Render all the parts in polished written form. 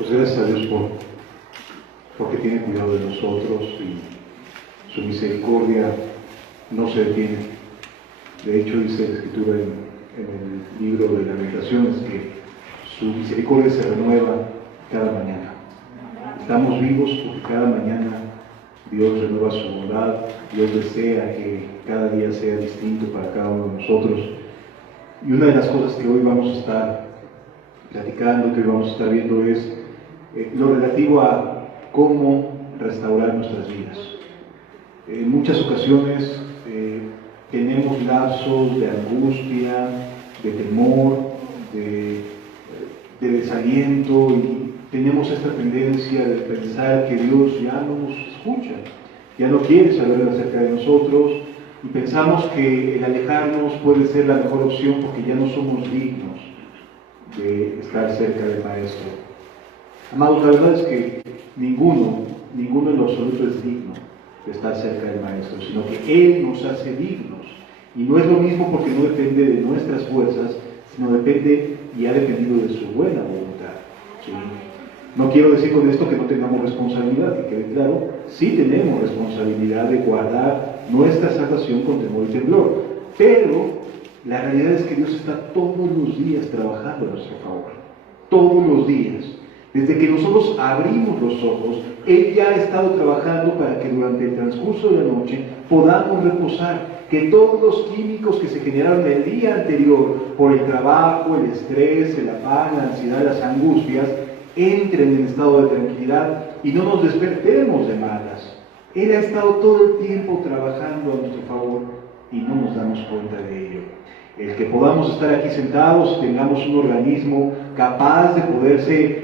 Pues gracias a Dios porque tiene cuidado de nosotros y su misericordia no se detiene. De hecho, dice la Escritura en el libro de Lamentaciones que su misericordia se renueva cada mañana. Estamos vivos porque cada mañana Dios renueva su bondad, Dios desea que cada día sea distinto para cada uno de nosotros. Y una de las cosas que hoy vamos a estar platicando, que hoy vamos a estar viendo es lo relativo a cómo restaurar nuestras vidas. En muchas ocasiones tenemos lapsos de angustia, de temor, de desaliento y tenemos esta tendencia de pensar que Dios ya no nos escucha, ya no quiere saber acerca de nosotros y pensamos que el alejarnos puede ser la mejor opción porque ya no somos dignos de estar cerca del Maestro. Amados, la verdad es que ninguno en lo absoluto es digno de estar cerca del Maestro, sino que Él nos hace dignos. Y no es lo mismo porque no depende de nuestras fuerzas, sino depende y ha dependido de su buena voluntad. ¿Sí? No quiero decir con esto que no tengamos responsabilidad, que quede claro, sí tenemos responsabilidad de guardar nuestra salvación con temor y temblor, pero la realidad es que Dios está todos los días trabajando a nuestro favor, todos los días. Desde que nosotros abrimos los ojos, Él ya ha estado trabajando para que durante el transcurso de la noche podamos reposar, que todos los químicos que se generaron el día anterior por el trabajo, el estrés, el afán, la ansiedad, las angustias, entren en estado de tranquilidad y no nos despertemos de malas. Él ha estado todo el tiempo trabajando a nuestro favor y no nos damos cuenta de ello. El que podamos estar aquí sentados, tengamos un organismo capaz de poderse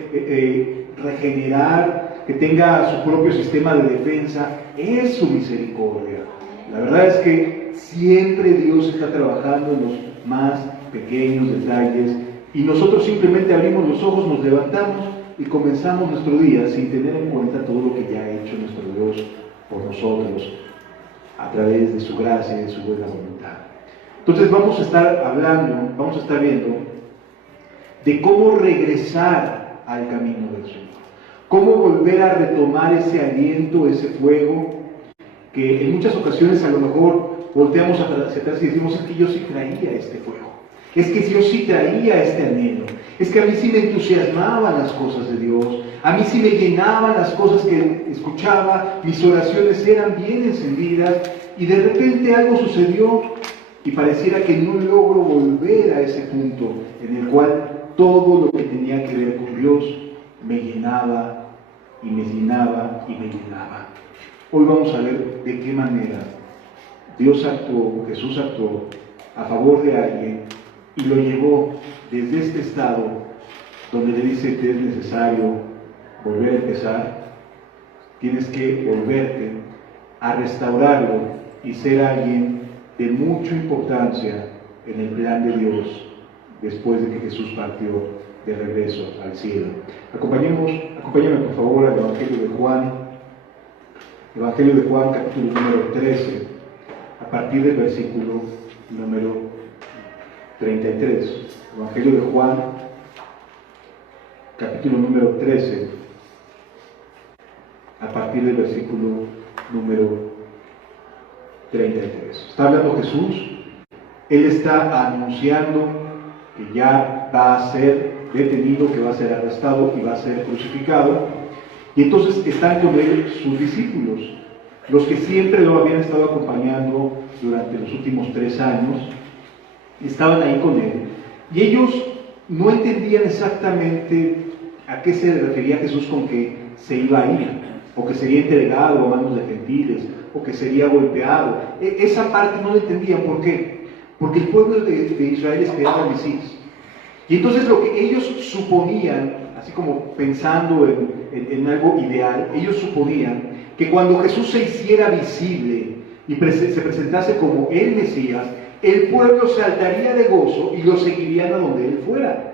regenerar, que tenga su propio sistema de defensa, es su misericordia. La verdad es que siempre Dios está trabajando en los más pequeños detalles y nosotros simplemente abrimos los ojos, nos levantamos y comenzamos nuestro día sin tener en cuenta todo lo que ya ha hecho nuestro Dios por nosotros a través de su gracia y de su buena voluntad. Entonces vamos a estar hablando, vamos a estar viendo de cómo regresar al camino del Señor, cómo volver a retomar ese aliento, ese fuego, que en muchas ocasiones a lo mejor volteamos hacia atrás y decimos, es que yo sí traía este fuego, es que yo sí traía este anhelo, es que a mí sí me entusiasmaban las cosas de Dios, a mí sí me llenaban las cosas que escuchaba, mis oraciones eran bien encendidas y de repente algo sucedió y pareciera que no logro volver a ese punto en el cual todo lo que tenía que ver con Dios me llenaba y me llenaba y me llenaba. Hoy vamos a ver de qué manera Dios actuó, Jesús actuó a favor de alguien y lo llevó desde este estado donde le dice que es necesario volver a empezar, tienes que volverte a restaurarlo y ser alguien de mucha importancia en el plan de Dios después de que Jesús partió de regreso al cielo. Acompáñame por favor al Evangelio de Juan, capítulo número 13, a partir del versículo número 33. Evangelio de Juan, capítulo número 13, a partir del versículo número 33. Está hablando Jesús, Él está anunciando que ya va a ser detenido, que va a ser arrestado y va a ser crucificado. Y entonces están con Él sus discípulos, los que siempre lo habían estado acompañando durante los últimos 3 años, estaban ahí con Él. Y ellos no entendían exactamente a qué se refería Jesús con que se iba a ir, o que sería entregado a manos de gentiles, o que sería golpeado. Esa parte no la entendían. ¿Por qué? Porque el pueblo de Israel esperaba el Mesías. Y entonces lo que ellos suponían, así como pensando en algo ideal, ellos suponían que cuando Jesús se hiciera visible y se presentase como el Mesías, el pueblo saltaría de gozo y lo seguirían a donde Él fuera.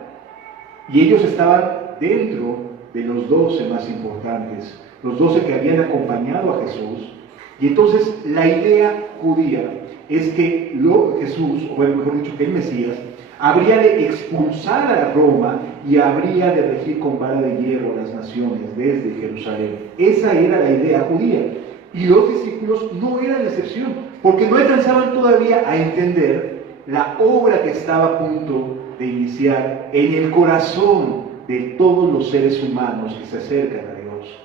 Y ellos estaban dentro de los 12 más importantes, los 12 que habían acompañado a Jesús. Y entonces la idea judía es que Jesús, o bueno, mejor dicho, que el Mesías, habría de expulsar a Roma y habría de regir con vara de hierro a las naciones desde Jerusalén. Esa era la idea judía. Y los discípulos no eran la excepción, porque no alcanzaban todavía a entender la obra que estaba a punto de iniciar en el corazón de todos los seres humanos que se acercan a Dios.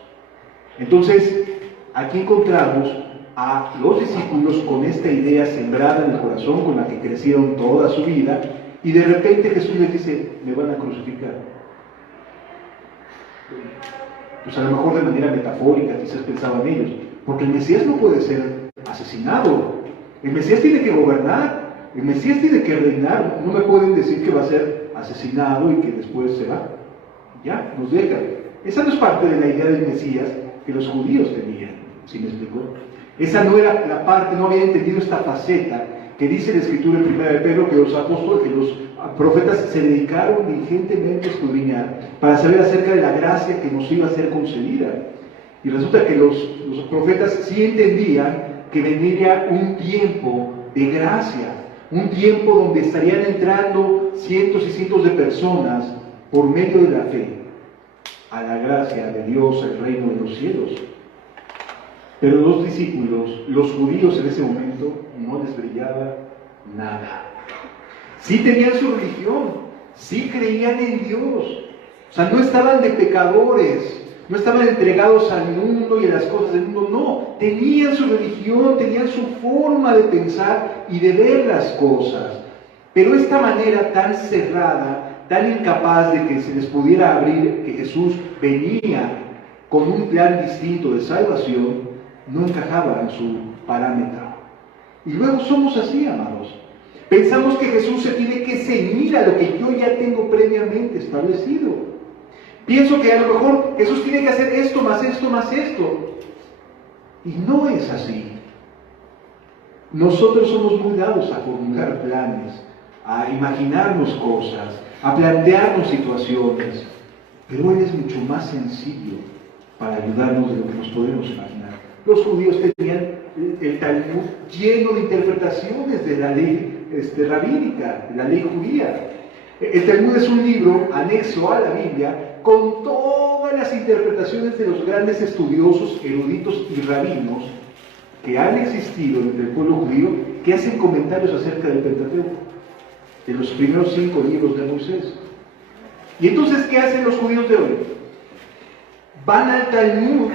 Entonces, aquí encontramos a los discípulos con esta idea sembrada en el corazón, con la que crecieron toda su vida, y de repente Jesús les dice: me van a crucificar. Pues a lo mejor de manera metafórica quizás pensaban ellos, porque el Mesías no puede ser asesinado, el Mesías tiene que gobernar, el Mesías tiene que reinar, no me pueden decir que va a ser asesinado y que después se va. Ya, nos dejan. Esa no es parte de la idea del Mesías que los judíos tenían, ¿sí me explico? Esa no era la parte, no habían entendido esta faceta que dice la Escritura en 1 de Pedro, que los apóstoles, que los profetas se dedicaron diligentemente a escudriñar para saber acerca de la gracia que nos iba a ser concedida. Y resulta que los profetas sí entendían que vendría un tiempo de gracia, un tiempo donde estarían entrando cientos y cientos de personas por medio de la fe a la gracia de Dios, al reino de los cielos. Pero los discípulos, los judíos en ese momento, no les brillaba nada. Sí tenían su religión, sí creían en Dios, o sea, no estaban de pecadores, no estaban entregados al mundo y a las cosas del mundo, no, tenían su religión, tenían su forma de pensar y de ver las cosas. Pero esta manera tan cerrada, tan incapaz de que se les pudiera abrir que Jesús venía con un plan distinto de salvación, no encajaba en su parámetro. Y luego somos así, amados. Pensamos que Jesús se tiene que ceñir a lo que yo ya tengo previamente establecido. Pienso que a lo mejor Jesús tiene que hacer esto, más esto, más esto. Y no es así. Nosotros somos muy dados a formular planes, a imaginarnos cosas, a plantearnos situaciones. Pero Él es mucho más sencillo para ayudarnos de lo que nos podemos imaginar. Los judíos tenían el Talmud lleno de interpretaciones de la ley rabínica, de la ley judía. El Talmud es un libro anexo a la Biblia con todas las interpretaciones de los grandes estudiosos, eruditos y rabinos que han existido entre el pueblo judío, que hacen comentarios acerca del Pentateuco, de los primeros 5 libros de Moisés. Y entonces, ¿qué hacen los judíos de hoy? Van al Talmud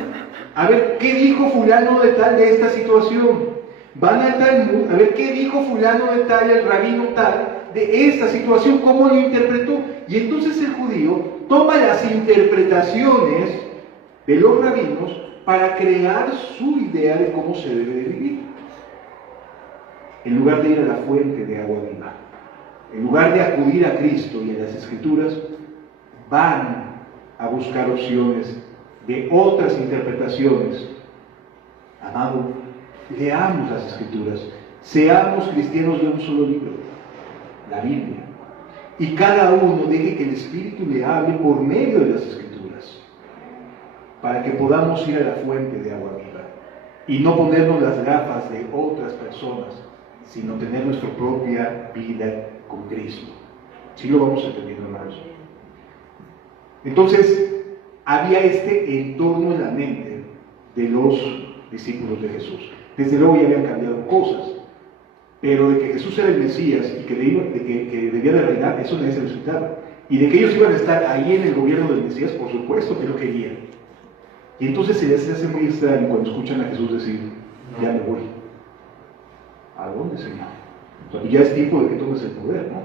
a ver qué dijo fulano de tal de esta situación. Van al Talmud a ver qué dijo fulano de tal, el rabino tal, de esta situación, cómo lo interpretó. Y entonces el judío toma las interpretaciones de los rabinos para crear su idea de cómo se debe de vivir. En lugar de ir a la fuente de agua viva, en lugar de acudir a Cristo y a las Escrituras, van a buscar opciones de otras interpretaciones. Amado, leamos las Escrituras, seamos cristianos de un solo libro, la Biblia, y cada uno deje que el Espíritu le hable por medio de las Escrituras, para que podamos ir a la fuente de agua viva y no ponernos las gafas de otras personas, sino tener nuestra propia vida con Cristo. ¿Sí lo vamos entendiendo, hermanos? Entonces, había este entorno en la mente de los discípulos de Jesús. Desde luego ya habían cambiado cosas, pero de que Jesús era el Mesías y que debía de reinar, eso nadie se lo explicaba. Y de que ellos iban a estar ahí en el gobierno del Mesías, por supuesto que lo querían. Y entonces se les hace muy extraño cuando escuchan a Jesús decir: ya me voy. ¿A dónde, Señor? O sea, ya es tiempo de que tomes el poder, ¿no?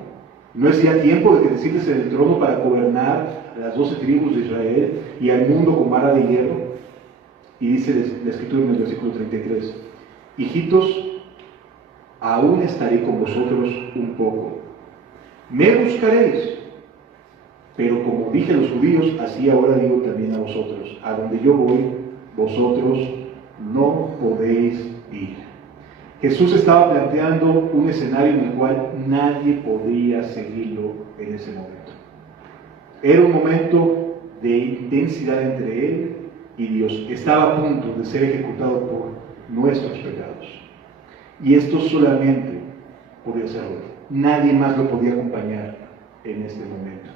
No es ya tiempo de que te sientes en el trono para gobernar a las 12 tribus de Israel y al mundo con vara de hierro. Y dice la Escritura en el versículo 33: hijitos, aún estaré con vosotros un poco. Me buscaréis, pero como dije a los judíos, así ahora digo también a vosotros: a donde yo voy, vosotros no podéis ir. Jesús estaba planteando un escenario en el cual nadie podía seguirlo en ese momento. Era un momento de intensidad entre Él y Dios. Estaba a punto de ser ejecutado por nuestros pecados. Y esto solamente podía ser hoy. nadie más lo podía acompañar en este momento.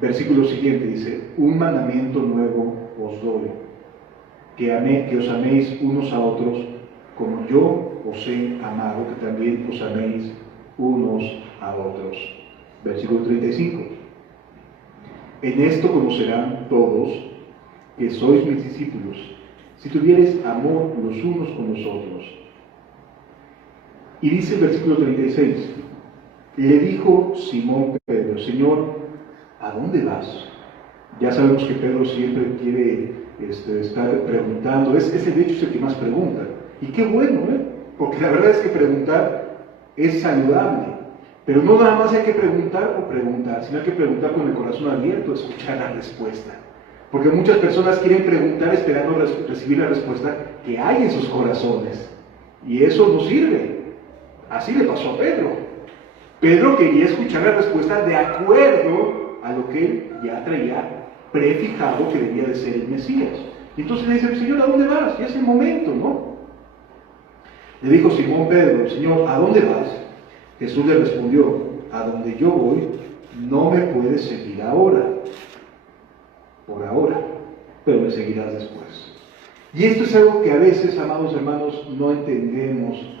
Versículo siguiente dice: un mandamiento nuevo os doy, que os améis unos a otros como yo os he amado, que también os améis unos a otros. Versículo 35. En esto conocerán todos que sois mis discípulos, si tuviereis amor los unos con los otros. Y dice el versículo 36, le dijo Simón Pedro: Señor, ¿a dónde vas? Ya sabemos que Pedro siempre quiere estar preguntando, de hecho es el que más pregunta. Y qué bueno, porque la verdad es que preguntar es saludable. Pero no nada más hay que preguntar por preguntar, sino hay que preguntar con el corazón abierto, escuchar la respuesta. Porque muchas personas quieren preguntar esperando recibir la respuesta que hay en sus corazones. Y eso no sirve. Así le pasó a Pedro. Pedro quería escuchar la respuesta de acuerdo a lo que él ya traía prefijado que debía de ser el Mesías. Y entonces le dice: Señor, ¿a dónde vas? Ya es el momento, ¿no? Le dijo Simón Pedro: Señor, ¿a dónde vas? Jesús le respondió: a donde yo voy, no me puedes seguir ahora, por ahora, pero me seguirás después. Y esto es algo que a veces, amados hermanos, no entendemos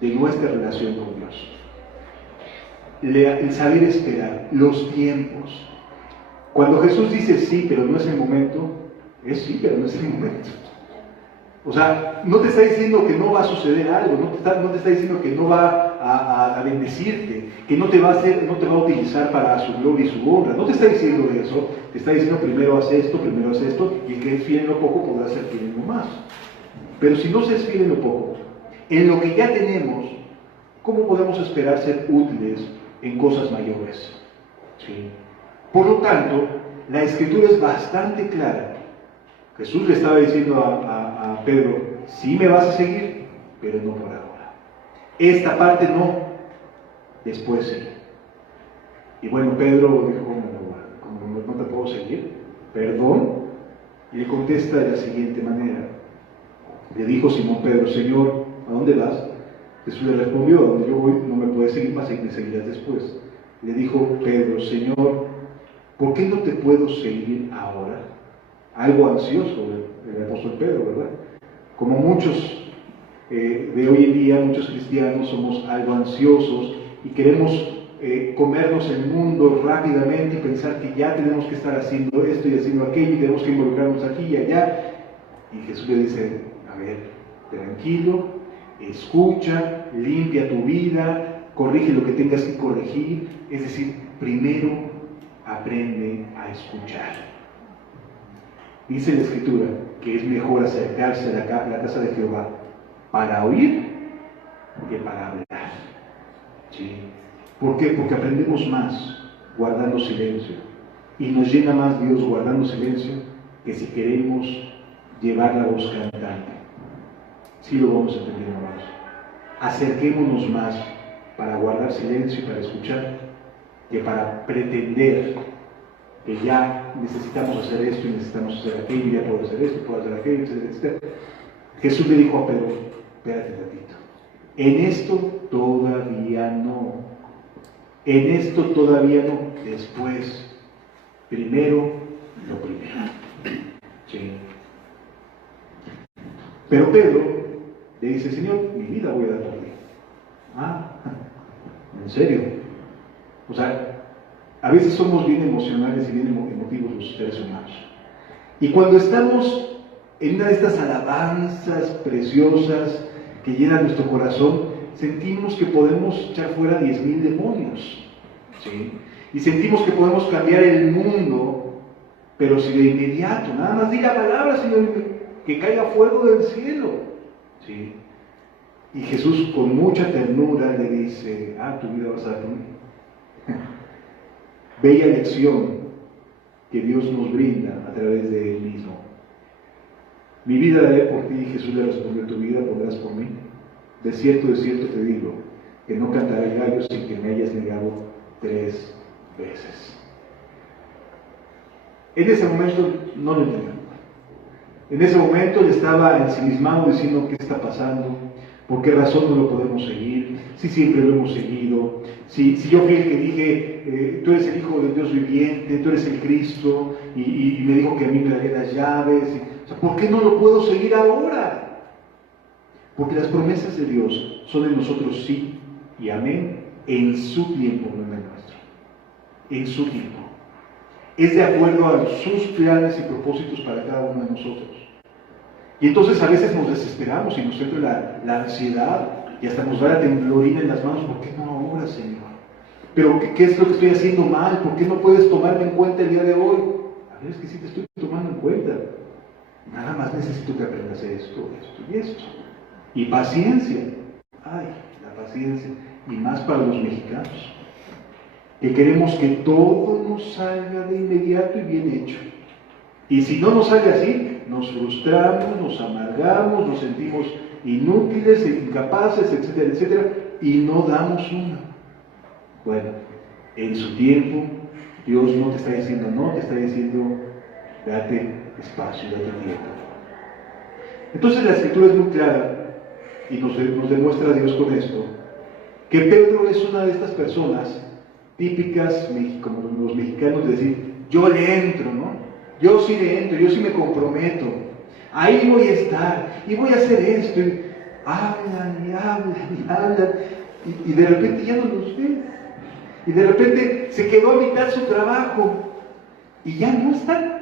de nuestra relación con Dios. El saber esperar, los tiempos. Cuando Jesús dice sí, pero no es el momento, es sí, pero no es el momento. O sea, no te está diciendo que no va a suceder algo, no te está diciendo que no va a bendecirte, que no te va a utilizar para su gloria y su honra. No te está diciendo eso, te está diciendo primero haz esto, y el que es fiel en lo poco podrá ser fiel en lo más. Pero si no se es fiel en lo poco, en lo que ya tenemos, ¿cómo podemos esperar ser útiles en cosas mayores? ¿Sí? Por lo tanto, la Escritura es bastante clara. Jesús le estaba diciendo a Pedro: sí me vas a seguir, pero no por ahora. Esta parte no, después sí. Y bueno, Pedro dijo: ¿cómo no te puedo seguir? ¿Perdón? Y le contesta de la siguiente manera. Le dijo Simón Pedro: Señor, ¿a dónde vas? Jesús le respondió: a donde yo voy no me puedes seguir, mas me seguirás después. Le dijo Pedro: Señor, ¿por qué no te puedo seguir ahora? Algo ansioso el apóstol Pedro, ¿verdad? Como muchos de hoy en día, muchos cristianos somos algo ansiosos y queremos comernos el mundo rápidamente y pensar que ya tenemos que estar haciendo esto y haciendo aquello y tenemos que involucrarnos aquí y allá. Y Jesús le dice: a ver, tranquilo, escucha, limpia tu vida, corrige lo que tengas que corregir. Es decir, primero aprende a escuchar. Dice la Escritura que es mejor acercarse a la casa de Jehová para oír que para hablar. ¿Sí? ¿Por qué? Porque aprendemos más guardando silencio. Y nos llena más Dios guardando silencio que si queremos llevar la voz cantante. Sí lo vamos a entender, hermanos. Acerquémonos más para guardar silencio y para escuchar que para pretender que ya necesitamos hacer esto y necesitamos hacer aquello, y ya puedo hacer esto, puedo hacer aquello, etc. Jesús le dijo a Pedro: espérate tantito. En esto todavía no. En esto todavía no. Después, primero lo primero. ¿Sí? Pero Pedro le dice: Señor, mi vida voy a dar por ti. Ah, ¿en serio? O sea, a veces somos bien emocionales y bien emotivos los seres humanos. Y cuando estamos en una de estas alabanzas preciosas que llenan nuestro corazón, sentimos que podemos echar fuera 10,000 demonios. ¿Sí? Y sentimos que podemos cambiar el mundo, pero si de inmediato, nada más di la palabra, Señor, que caiga fuego del cielo. ¿Sí? Y Jesús con mucha ternura le dice: tu vida vas a dar por mí. Bella lección que Dios nos brinda a través de Él mismo. Mi vida daré por ti, Jesús le respondió: tu vida pondrás por mí. De cierto te digo, que no cantaré gallos sin que me hayas negado 3 veces. En ese momento no lo entendió. En ese momento él estaba ensimismado diciendo: ¿qué está pasando? ¿Por qué razón no lo podemos seguir? Si siempre lo hemos seguido. Si yo fui el que dije, tú eres el Hijo del Dios viviente, tú eres el Cristo, y me dijo que a mí me daría las llaves. O sea, ¿por qué no lo puedo seguir ahora? Porque las promesas de Dios son en nosotros sí y amén en su tiempo, no en el nuestro. En su tiempo. Es de acuerdo a sus planes y propósitos para cada uno de nosotros. Y entonces a veces nos desesperamos y nos entra la ansiedad y hasta nos da la temblorina en las manos. ¿Por qué no ahora, Señor? ¿Pero qué es lo que estoy haciendo mal? ¿Por qué no puedes tomarme en cuenta el día de hoy? A ver, es que sí te estoy tomando en cuenta. Nada más necesito que aprendas esto, esto y esto. Y paciencia. Ay, la paciencia. Y más para los mexicanos, que queremos que todo nos salga de inmediato y bien hecho. Y si no nos sale así, nos frustramos, nos amargamos, nos sentimos inútiles, incapaces, etcétera, etcétera, y no damos una. Bueno, en su tiempo, Dios no te está diciendo no, te está diciendo date espacio, date tiempo. Entonces la Escritura es muy clara y nos demuestra a Dios con esto, que Pedro es una de estas personas típicas, como los mexicanos, de decir, yo le entro, ¿no? Yo sí le entro, yo sí me comprometo, ahí voy a estar, y voy a hacer esto, y hablan, y hablan, y hablan, y de repente ya no los ve, y de repente se quedó a mitad su trabajo, y ya no están.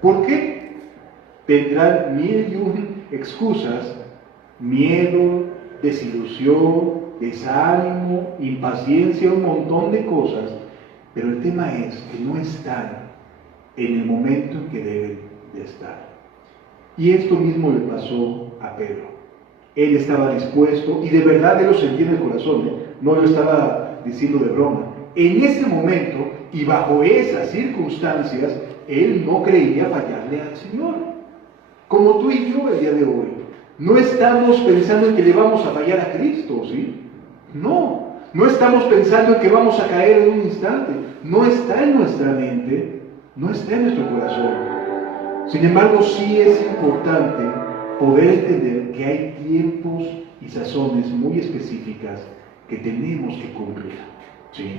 ¿Por qué? Tendrán mil y un excusas, miedo, desilusión, desánimo, impaciencia, un montón de cosas, pero el tema es que no están en el momento en que deben de estar. Y esto mismo le pasó a Pedro. Él estaba dispuesto, y de verdad él lo sentía en el corazón, no lo estaba diciendo de broma. En ese momento y bajo esas circunstancias, él no creía fallarle al Señor. Como tú y yo el día de hoy. No estamos pensando en que le vamos a fallar a Cristo, ¿sí? No, no estamos pensando en que vamos a caer en un instante. No está en nuestra mente, no está en nuestro corazón. Sin embargo, sí es importante poder entender que hay tiempos y sazones muy específicas que tenemos que cumplir, ¿sí?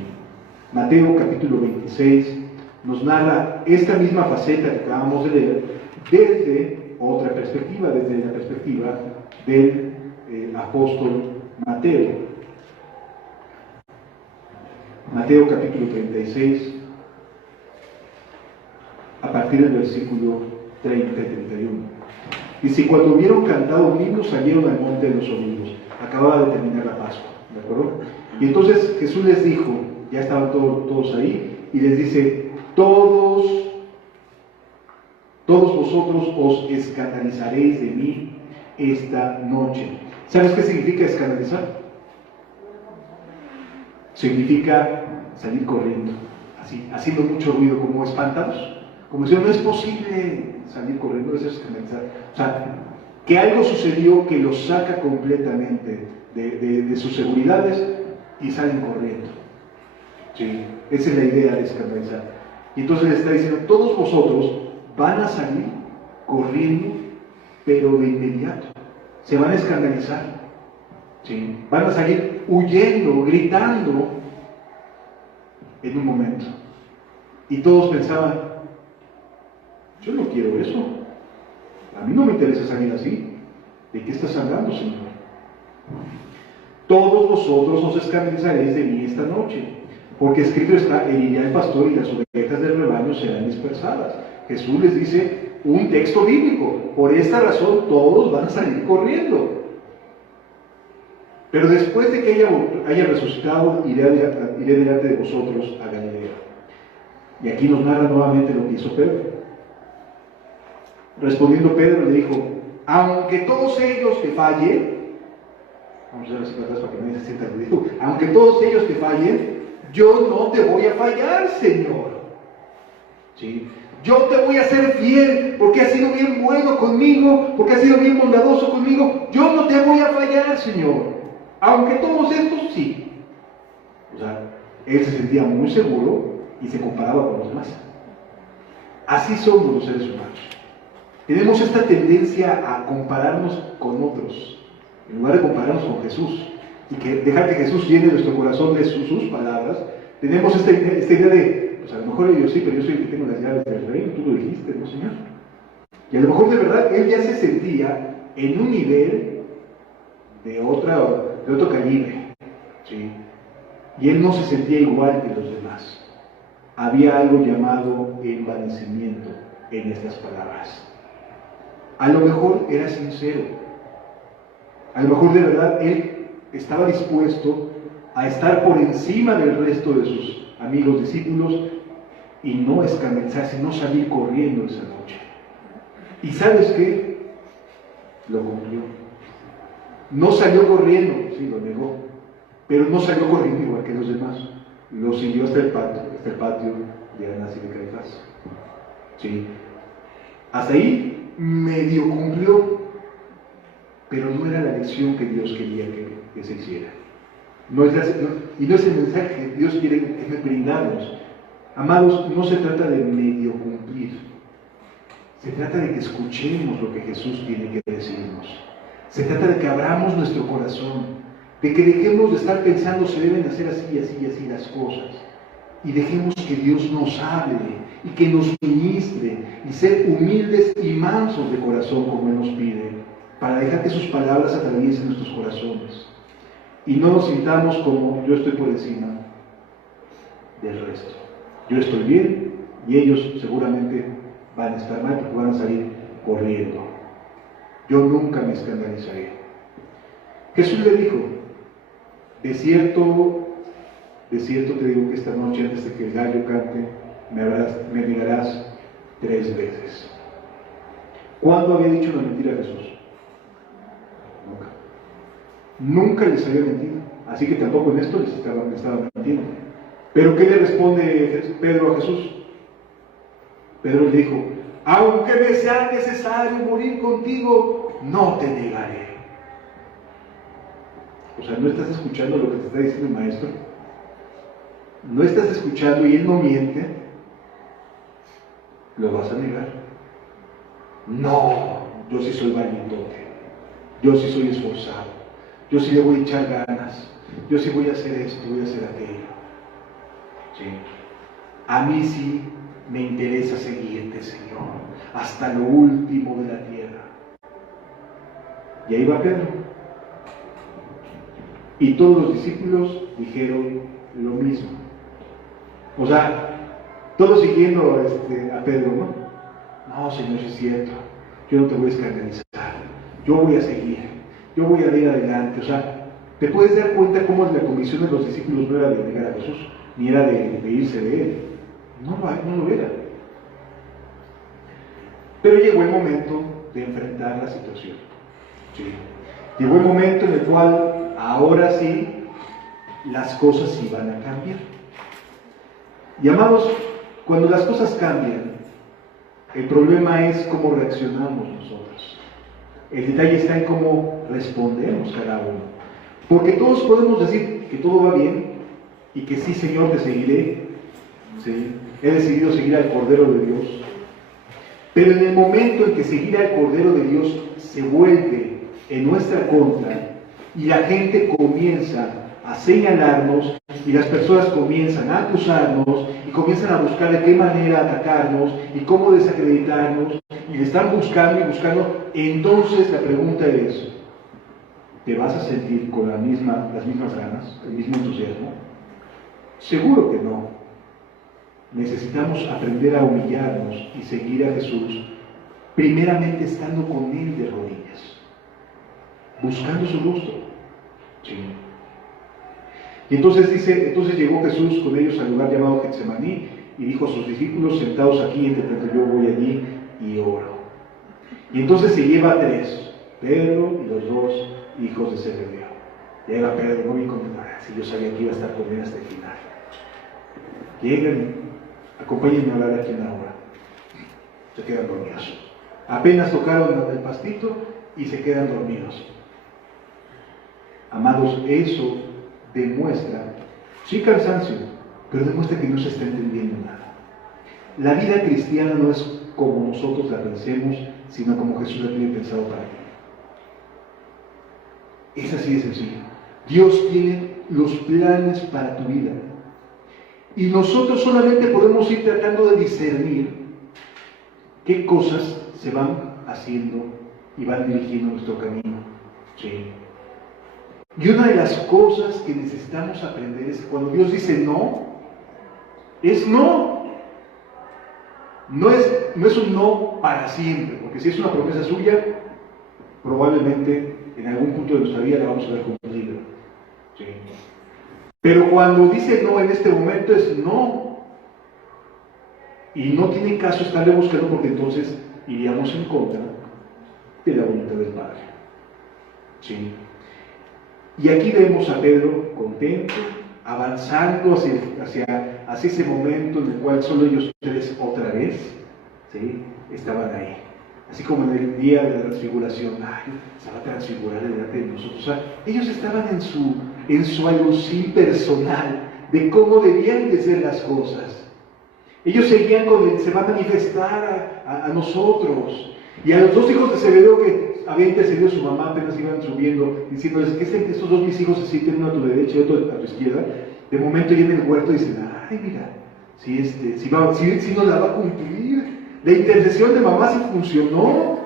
Mateo capítulo 26 nos narra esta misma faceta que acabamos de leer desde otra perspectiva, desde la perspectiva del apóstol Mateo. Mateo capítulo 36, a partir del versículo 30 y 31. Dice, cuando hubieron cantado un himno, salieron al monte de los olivos. Acababa de terminar la Pascua, ¿de acuerdo? Y entonces Jesús les dijo, ya estaban todos ahí, y les dice, todos vosotros os escandalizaréis de mí esta noche. ¿Sabes qué significa escandalizar? Significa salir corriendo, así, haciendo mucho ruido, como espantados. Como si no es posible salir corriendo, eso es escandalizar. O sea, que algo sucedió que los saca completamente de sus seguridades y salen corriendo. ¿Sí? Esa es la idea de escandalizar. Y entonces le está diciendo, todos vosotros van a salir corriendo, pero de inmediato. Se van a escandalizar. ¿Sí? Van a salir huyendo, gritando en un momento. Y todos pensaban, yo no quiero eso. A mí no me interesa salir así. ¿De qué estás hablando, Señor? Todos vosotros os escandalizaréis de mí esta noche, porque escrito está, heriré al pastor y las ovejas del rebaño serán dispersadas. Jesús les dice un texto bíblico. Por esta razón todos van a salir corriendo. Pero después de que haya resucitado, iré delante de vosotros a Galilea. Y aquí nos narra nuevamente lo que hizo Pedro. Respondiendo Pedro le dijo, aunque todos ellos te fallen, vamos a ver si para atrás para que nadie se sienta ruido, aunque todos ellos te fallen, yo no te voy a fallar, Señor. ¿Sí? Yo te voy a ser fiel, porque has sido bien bueno conmigo, porque has sido bien bondadoso conmigo. Yo no te voy a fallar, Señor. Aunque todos estos sí. O sea, él se sentía muy seguro y se comparaba con los demás. Así somos los seres humanos. Tenemos esta tendencia a compararnos con otros. En lugar de compararnos con Jesús y dejar que Jesús llene nuestro corazón de sus palabras, tenemos esta idea de, pues a lo mejor yo sí, pero yo soy el que tengo las llaves del reino, tú lo dijiste, ¿no, Señor? Y a lo mejor de verdad él ya se sentía en un nivel de otro calibre, ¿sí? Y él no se sentía igual que los demás. Había algo llamado envanecimiento en estas palabras. A lo mejor era sincero. A lo mejor de verdad él estaba dispuesto a estar por encima del resto de sus amigos discípulos y no escandalizarse, no salir corriendo esa noche. ¿Y sabes qué? Lo cumplió. No salió corriendo, sí, lo negó, pero no salió corriendo igual que los demás. Lo siguió hasta el patio de Anás y de Caifás. ¿Sí? Hasta ahí medio cumplió, pero no era la lección que Dios quería que se hiciera. Y no es el mensaje que Dios quiere brindarnos. Amados, no se trata de medio cumplir. Se trata de que escuchemos lo que Jesús tiene que decirnos. Se trata de que abramos nuestro corazón, de que dejemos de estar pensando se deben hacer así, así, así las cosas, y dejemos que Dios nos hable y que nos ministre, y ser humildes y mansos de corazón como Él nos pide, para dejar que sus palabras atraviesen nuestros corazones, y no nos sintamos como yo estoy por encima del resto. Yo estoy bien y ellos seguramente van a estar mal porque van a salir corriendo. Yo nunca me escandalizaré. Jesús le dijo, de cierto te digo que esta noche antes de que el gallo cante, me negarás 3 veces. ¿Cuándo había dicho una mentira a Jesús? Nunca les había mentido, así que tampoco en esto les estaba mintiendo. Pero ¿qué le responde Pedro a Jesús? Pedro le dijo, aunque me sea necesario morir contigo, no te negaré. O sea, ¿no estás escuchando lo que te está diciendo el maestro? ¿No estás escuchando y él no miente? ¿Lo vas a negar? No, yo sí soy valientote, yo sí soy esforzado, yo sí le voy a echar ganas, yo sí voy a hacer esto, voy a hacer aquello. ¿Sí? A mí sí me interesa seguirte, Señor, hasta lo último de la tierra. Y ahí va Pedro. Y todos los discípulos dijeron lo mismo. O sea, todos siguiendo a Pedro, ¿no? No, Señor, es cierto. Yo no te voy a escandalizar. Yo voy a seguir. Yo voy a ir adelante. O sea, te puedes dar cuenta cómo la comisión de los discípulos no era de negar a Jesús, ni era de irse de él. No lo era. Pero llegó el momento de enfrentar la situación. ¿Sí? Llegó el momento en el cual, ahora sí, las cosas iban a cambiar. Y amados, cuando las cosas cambian, el problema es cómo reaccionamos nosotros. El detalle está en cómo respondemos cada uno. Porque todos podemos decir que todo va bien y que sí, Señor, te seguiré. ¿Sí? He decidido seguir al Cordero de Dios. Pero en el momento en que seguir al Cordero de Dios se vuelve en nuestra contra y la gente comienza a señalarnos y las personas comienzan a acusarnos y comienzan a buscar de qué manera atacarnos y cómo desacreditarnos y le están buscando y buscando, entonces la pregunta es, ¿te vas a sentir con las mismas ganas, el mismo entusiasmo? Seguro que no. Necesitamos aprender a humillarnos y seguir a Jesús, primeramente estando con Él de rodillas, buscando su rostro. ¿Sí? Y entonces llegó Jesús con ellos al lugar llamado Getsemaní y dijo a sus discípulos, sentados aquí, entre tanto yo voy allí y oro. Y entonces se lleva a 3, Pedro y los 2 hijos de Zebedeo. Llega Pedro, no vi con si yo sabía que iba a estar con él hasta el final. Llegan, acompáñenme a hablar aquí en la hora. Se quedan dormidos. Apenas tocaron el pastito y se quedan dormidos. Amados, eso demuestra, sí cansancio, pero demuestra que no se está entendiendo nada. La vida cristiana no es como nosotros la pensemos, sino como Jesús la tiene pensado para ti. Es así de sencillo. Dios tiene los planes para tu vida. Y nosotros solamente podemos ir tratando de discernir qué cosas se van haciendo y van dirigiendo nuestro camino. ¿Sí? Y una de las cosas que necesitamos aprender es que cuando Dios dice no, es no. No es un no para siempre, porque si es una promesa suya, probablemente en algún punto de nuestra vida la vamos a ver cumplida. ¿Sí? Pero cuando dice no en este momento es no. Y no tiene caso estarle buscando porque entonces iríamos en contra de la voluntad del Padre. ¿Sí? Y aquí vemos a Pedro contento, avanzando hacia ese momento en el cual solo ellos tres otra vez, ¿sí?, estaban ahí. Así como en el día de la transfiguración, se va a transfigurar delante de nosotros. O sea, ellos estaban en su alucín personal de cómo debían de ser las cosas. Ellos seguían con el, se va a manifestar a nosotros. Y a los dos hijos de Zebedeo que había intercedido su mamá, apenas iban subiendo, diciéndoles que estos dos mis hijos se sienten uno a tu derecha y otro a tu izquierda. De momento ya en el huerto dicen, ay mira, si no la va a cumplir. La intercesión de mamá sí funcionó.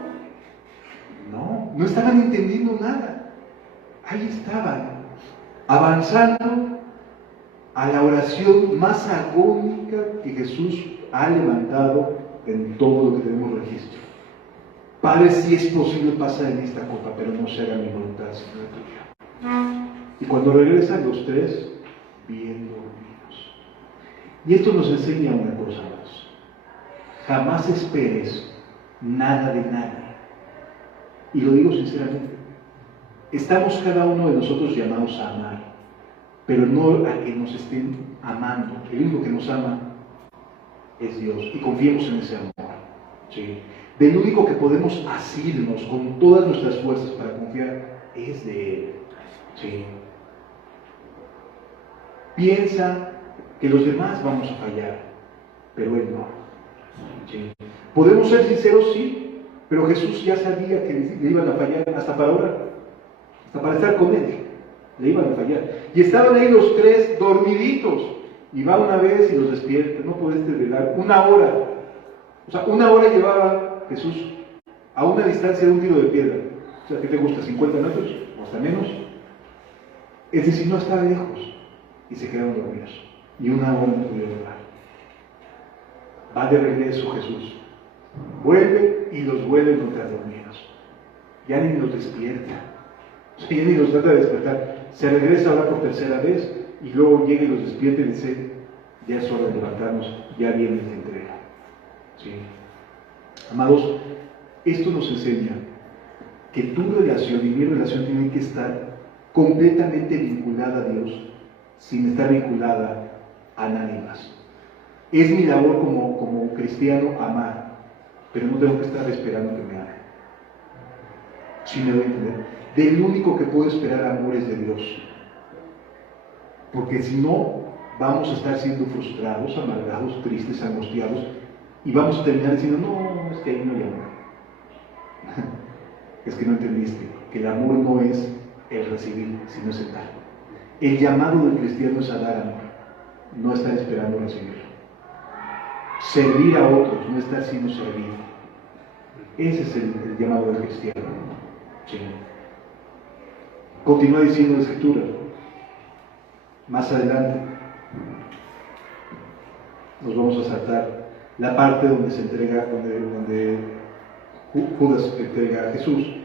No estaban entendiendo nada. Ahí estaban, avanzando a la oración más agónica que Jesús ha levantado en todo lo que tenemos registro. Padre, si es posible pasar en esta copa, pero no se haga mi voluntad sino la tuya. Y cuando regresan los tres, bien dormidos. Y esto nos enseña una cosa más. Jamás esperes nada de nadie. Y lo digo sinceramente. Estamos cada uno de nosotros llamados a amar, pero no a que nos estén amando. El único que nos ama es Dios. Y confiemos en ese amor. ¿Sí? Del único que podemos asirnos con todas nuestras fuerzas para confiar es de Él. ¿Sí? Piensa que los demás vamos a fallar, pero Él no. ¿Sí? Podemos ser sinceros, sí, pero Jesús ya sabía que le iban a fallar hasta para orar, hasta para estar con Él. Le iban a fallar. Y estaban ahí los tres dormiditos. Y va una vez y los despierta. No podés velar. 1 hora. O sea, 1 hora llevaba Jesús a una distancia de un tiro de piedra. O sea, ¿qué te gusta? ¿50 metros? O hasta menos. Es decir, no estaba lejos. Y se quedaron dormidos. Y 1 hora no pudieron orar. Va de regreso Jesús. Vuelve y los vuelve a encontrar dormidos. Ya ni los despierta. O sea, ya ni los trata de despertar. Se regresa ahora por tercera vez y luego llega y los despierta y dice, ya es hora de levantarnos, ya viene esta entrega. ¿Sí? Amados, esto nos enseña que tu relación y mi relación tienen que estar completamente vinculada a Dios, sin estar vinculada a nadie más. Es mi labor como cristiano amar, pero no tengo que estar esperando que me ame. ¿Sí me doy a entender? Del único que puedo esperar amor es de Dios. Porque si no, vamos a estar siendo frustrados, amargados, tristes, angustiados, y vamos a terminar diciendo, no, es que ahí no hay amor. Es que no entendiste, que el amor no es el recibir, sino es el dar. El llamado del cristiano es a dar amor, no estar esperando recibirlo. Servir a otros, no estar siendo servido. Ese es el llamado del cristiano. Sí. Continúa diciendo la Escritura, más adelante, nos vamos a saltar la parte donde se entrega, donde Judas entrega a Jesús,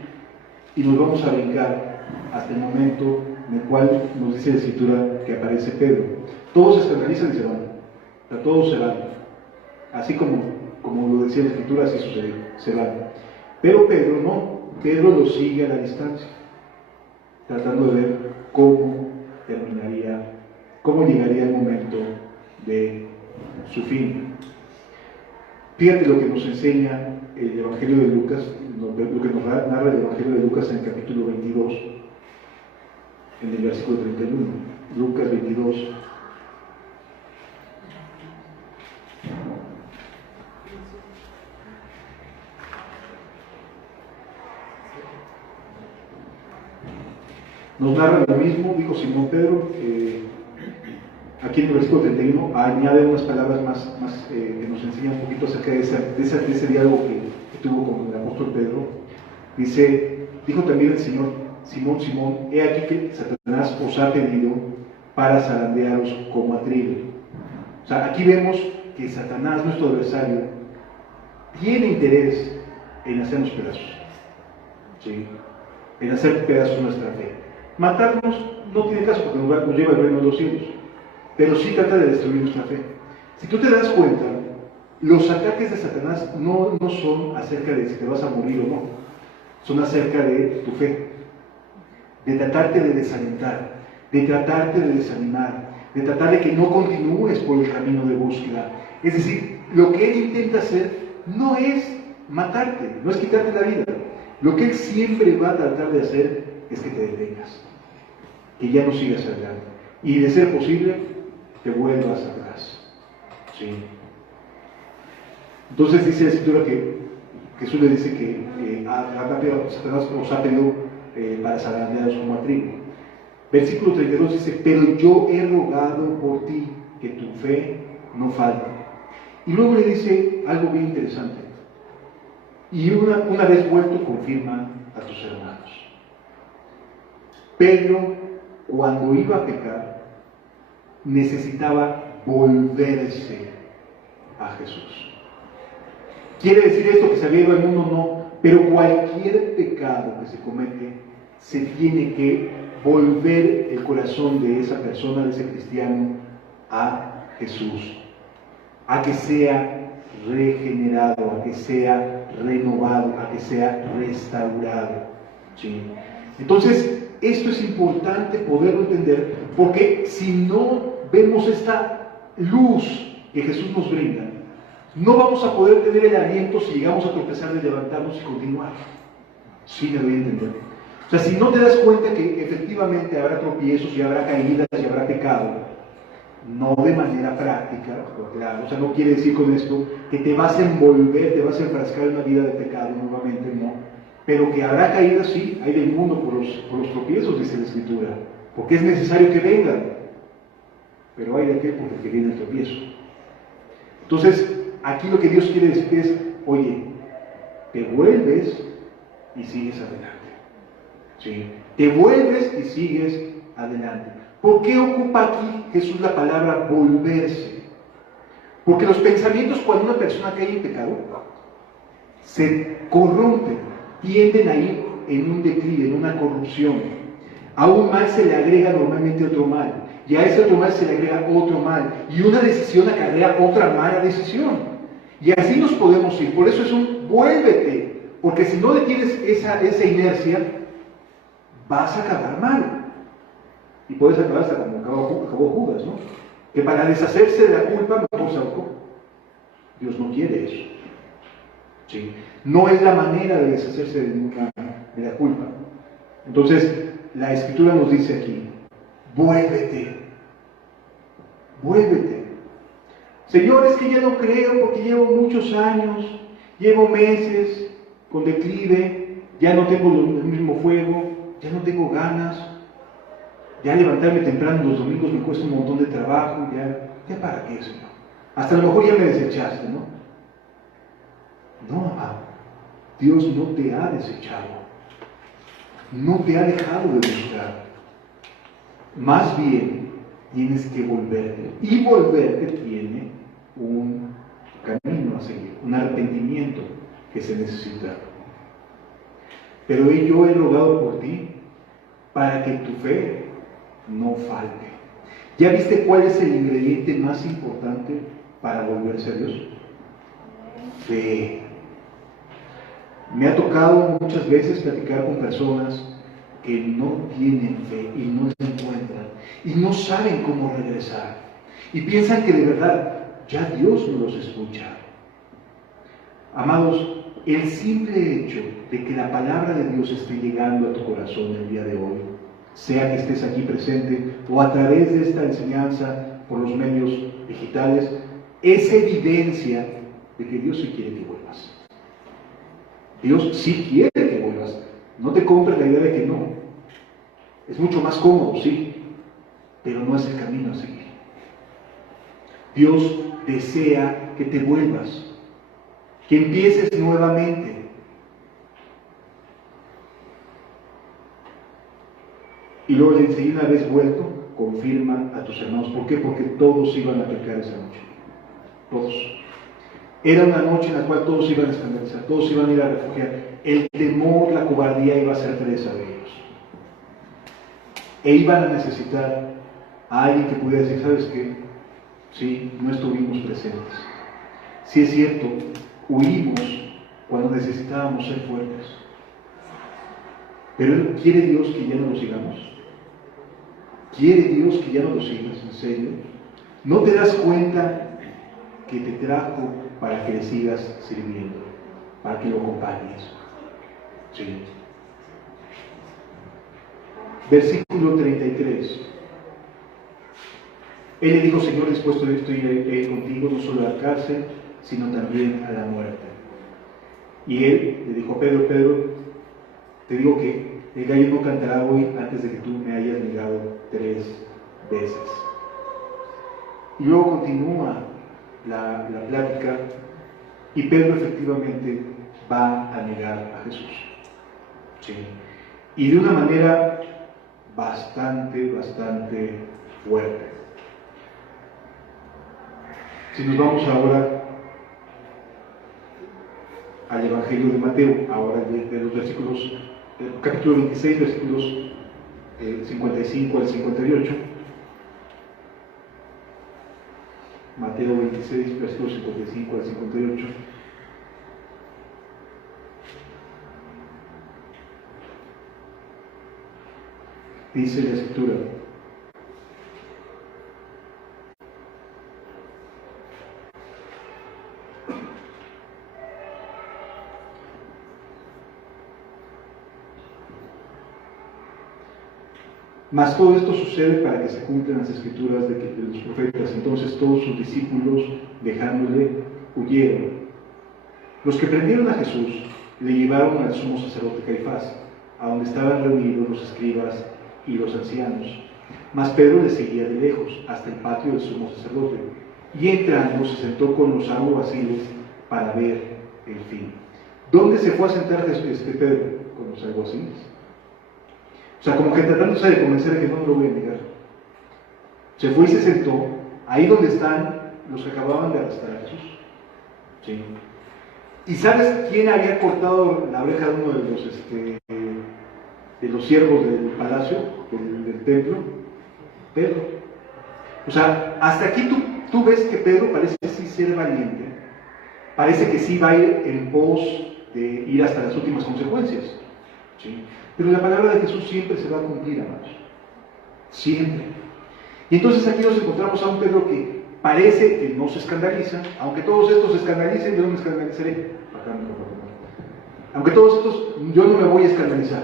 y nos vamos a brincar hasta el momento en el cual nos dice la Escritura que aparece Pedro. Todos se escandalizan y se van, o sea, todos se van, así como lo decía la Escritura, así sucedió, se van. Pero Pedro no, Pedro lo sigue a la distancia, tratando de ver cómo terminaría, cómo llegaría el momento de su fin. Fíjate lo que nos enseña el Evangelio de Lucas, lo que nos narra el Evangelio de Lucas en el capítulo 22, en el versículo 31. Lucas 22. nos narra lo mismo, dijo Simón Pedro, aquí en el versículo 31, añade unas palabras más que nos enseñan un poquito acerca de ese diálogo que tuvo con el apóstol Pedro. Dice, dijo también el Señor, Simón, Simón, he aquí que Satanás os ha pedido para zarandearos como a trigo. O sea, aquí vemos que Satanás, nuestro adversario, tiene interés en hacernos pedazos, ¿sí? En hacer pedazos nuestra fe. Matarnos no tiene caso porque nos lleva al reino de los cielos, pero sí trata de destruir nuestra fe. Si tú te das cuenta, los ataques de Satanás no son acerca de si te vas a morir o no, son acerca de tu fe, de tratarte de desalentar, de tratarte de desanimar, de tratar de que no continúes por el camino de búsqueda. Es decir, lo que él intenta hacer no es matarte, no es quitarte la vida. Lo que él siempre va a tratar de hacer es que te detengas, que ya no sigas adelante y, de ser posible, te vuelvas atrás. ¿Sí? Entonces dice la Escritura que Jesús le dice que Satanás os ha pedido para zarandearos como a trigo. Versículo 32 dice, pero yo he rogado por ti que tu fe no falte. Y luego le dice algo bien interesante. Y una vez vuelto confirma a tus hermanos. Pedro, cuando iba a pecar, necesitaba volverse a Jesús. ¿Quiere decir esto que se había ido al mundo? No, pero cualquier pecado que se comete, se tiene que volver el corazón de esa persona, de ese cristiano, a Jesús, a que sea regenerado, a que sea renovado, a que sea restaurado. ¿Sí? Entonces, esto es importante poderlo entender, porque si no vemos esta luz que Jesús nos brinda, no vamos a poder tener el aliento si llegamos a tropezar de levantarnos y continuar. Sí, me doy a entender. O sea, si no te das cuenta que efectivamente habrá tropiezos y habrá caídas y habrá pecado, no de manera práctica, claro, o sea, no quiere decir con esto que te vas a envolver, te vas a enfrascar en una vida de pecado nuevamente, no. Pero que habrá caídas, sí, hay del mundo por los tropiezos, dice la Escritura, porque es necesario que vengan. Pero hay de aquel por el que viene el tropiezo. Entonces, aquí lo que Dios quiere decir es, oye, te vuelves y sigues adelante. ¿Sí? Te vuelves y sigues adelante. ¿Por qué ocupa aquí Jesús la palabra volverse? Porque los pensamientos, cuando una persona cae en pecado, se corrompen, tienden a ir en un declive, en una corrupción. A un mal se le agrega normalmente otro mal, y a ese otro mal se le agrega otro mal, y una decisión acarrea otra mala decisión. Y así nos podemos ir. Por eso es un vuélvete, porque si no detienes esa inercia, vas a acabar mal. Y puedes acabar hasta como acabó Judas, ¿no? Que para deshacerse de la culpa mejor se ahorcó. Dios no quiere eso. ¿Sí? No es la manera de deshacerse de la culpa. Entonces, la Escritura nos dice aquí, vuélvete. Vuélvete. Señor, es que ya no creo porque llevo muchos años, llevo meses con declive, ya no tengo el mismo fuego, ya no tengo ganas, ya levantarme temprano los domingos me cuesta un montón de trabajo, ya para qué, Señor. Hasta a lo mejor ya me desechaste, ¿no? No, amado, Dios no te ha desechado, no te ha dejado de buscar. Más bien, tienes que volverte, y volverte tiene un camino a seguir, un arrepentimiento que se necesita. Pero yo he rogado por ti para que tu fe no falte. ¿Ya viste cuál es el ingrediente más importante para volverse a Dios? Fe. Me ha tocado muchas veces platicar con personas que no tienen fe y no se encuentran y no saben cómo regresar y piensan que de verdad ya Dios no los escucha. Amados, el simple hecho de que la palabra de Dios esté llegando a tu corazón el día de hoy, sea que estés aquí presente o a través de esta enseñanza por los medios digitales, es evidencia de que Dios sí quiere que vuelvas. Dios sí quiere que vuelvas. No te compres la idea de que no. Es mucho más cómodo, sí, pero no es el camino a seguir. Dios desea que te vuelvas, que empieces nuevamente. Y luego le dice, y una vez vuelto, confirma a tus hermanos. ¿Por qué? Porque todos iban a pecar esa noche. Todos. Era una noche en la cual todos iban a escandalizar, todos iban a ir a refugiar. El temor, la cobardía iba a ser presa de ellos. E iban a necesitar a alguien que pudiera decir, ¿sabes qué? Sí, no estuvimos presentes. Sí es cierto, huimos cuando necesitábamos ser fuertes. Pero ¿quiere Dios que ya no lo sigamos? ¿Quiere Dios que ya no lo sigas? ¿En serio? ¿No te das cuenta que te trajo para que le sigas sirviendo? Para que lo acompañes. Sí. Versículo 33. Él le dijo, Señor, dispuesto estoy contigo, no solo a la cárcel, sino también a la muerte. Y él le dijo, Pedro, te digo que el gallo no cantará hoy antes de que tú me hayas negado 3 veces. Y luego continúa la plática, y Pedro efectivamente va a negar a Jesús. ¿Sí? Y de una manera bastante fuerte. Si nos vamos ahora al Evangelio de Mateo, ahora de los versículos, capítulo 26, versículos 55 al 58. Mateo 26, versículos 55 al 58. Dice la Escritura: mas todo esto sucede para que se cumplan las escrituras de los profetas. Entonces todos sus discípulos, dejándole, huyeron. Los que prendieron a Jesús le llevaron al sumo sacerdote Caifás, a donde estaban reunidos los escribas y los ancianos. Mas Pedro le seguía de lejos, hasta el patio del sumo sacerdote, y entrando se sentó con los alguaciles para ver el fin. ¿Dónde se fue a sentar Pedro? Con los alguaciles. O sea, como que tratándose de convencer de que no lo voy a negar. Se fue y se sentó ahí donde están los que acababan de arrestar a Jesús. ¿Sí? ¿Y sabes quién había cortado la oreja de uno de los siervos del palacio, del templo? Pedro. O sea, hasta aquí tú ves que Pedro parece sí ser valiente. Parece que sí va a ir en pos de ir hasta las últimas consecuencias. ¿Sí? Pero la palabra de Jesús siempre se va a cumplir, amados. Siempre. Y entonces aquí nos encontramos a un Pedro que parece que no se escandaliza. Aunque todos estos se escandalicen, yo no me escandalizaré. Acá no. Aunque todos estos, yo no me voy a escandalizar.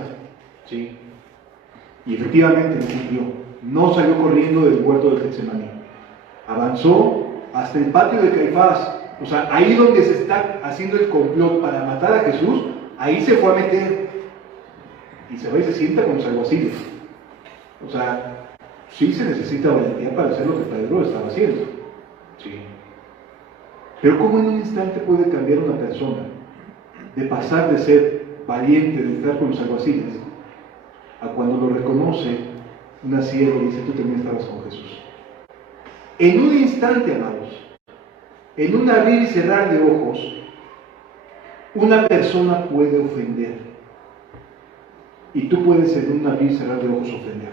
¿Sí? Y efectivamente lo cumplió. No salió corriendo del huerto del Getsemaní. Avanzó hasta el patio de Caifás. O sea, ahí donde se está haciendo el complot para matar a Jesús, ahí se fue a meter. Y se va y se sienta con los alguaciles. O sea, sí se necesita valentía para hacer lo que Pedro estaba haciendo. Sí. Pero ¿cómo en un instante puede cambiar una persona de pasar de ser valiente, de entrar con los alguaciles, a cuando lo reconoce una sierva y dice, tú también estabas con Jesús? En un instante, amados, en un abrir y cerrar de ojos, una persona puede ofender. Y tú puedes en un abrir y cerrar de ojos ofender.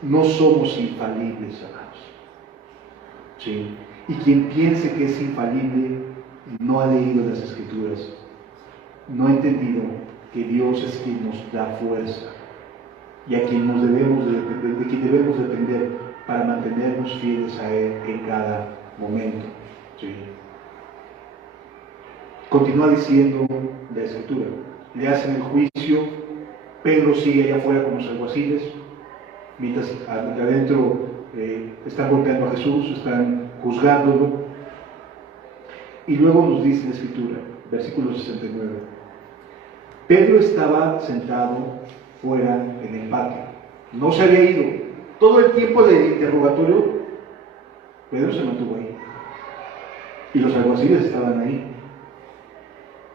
No somos infalibles, amados. ¿Sí? Y quien piense que es infalible no ha leído las Escrituras, no ha entendido que Dios es quien nos da fuerza y a quien de quien debemos depender para mantenernos fieles a Él en cada momento. ¿Sí? Continúa diciendo la Escritura. Le hacen el juicio, Pedro sigue allá afuera con los alguaciles, mientras adentro están golpeando a Jesús, están juzgándolo. Y luego nos dice la Escritura, versículo 69. Pedro estaba sentado fuera en el patio. No se había ido. Todo el tiempo del interrogatorio, Pedro se mantuvo ahí. Y los alguaciles estaban ahí.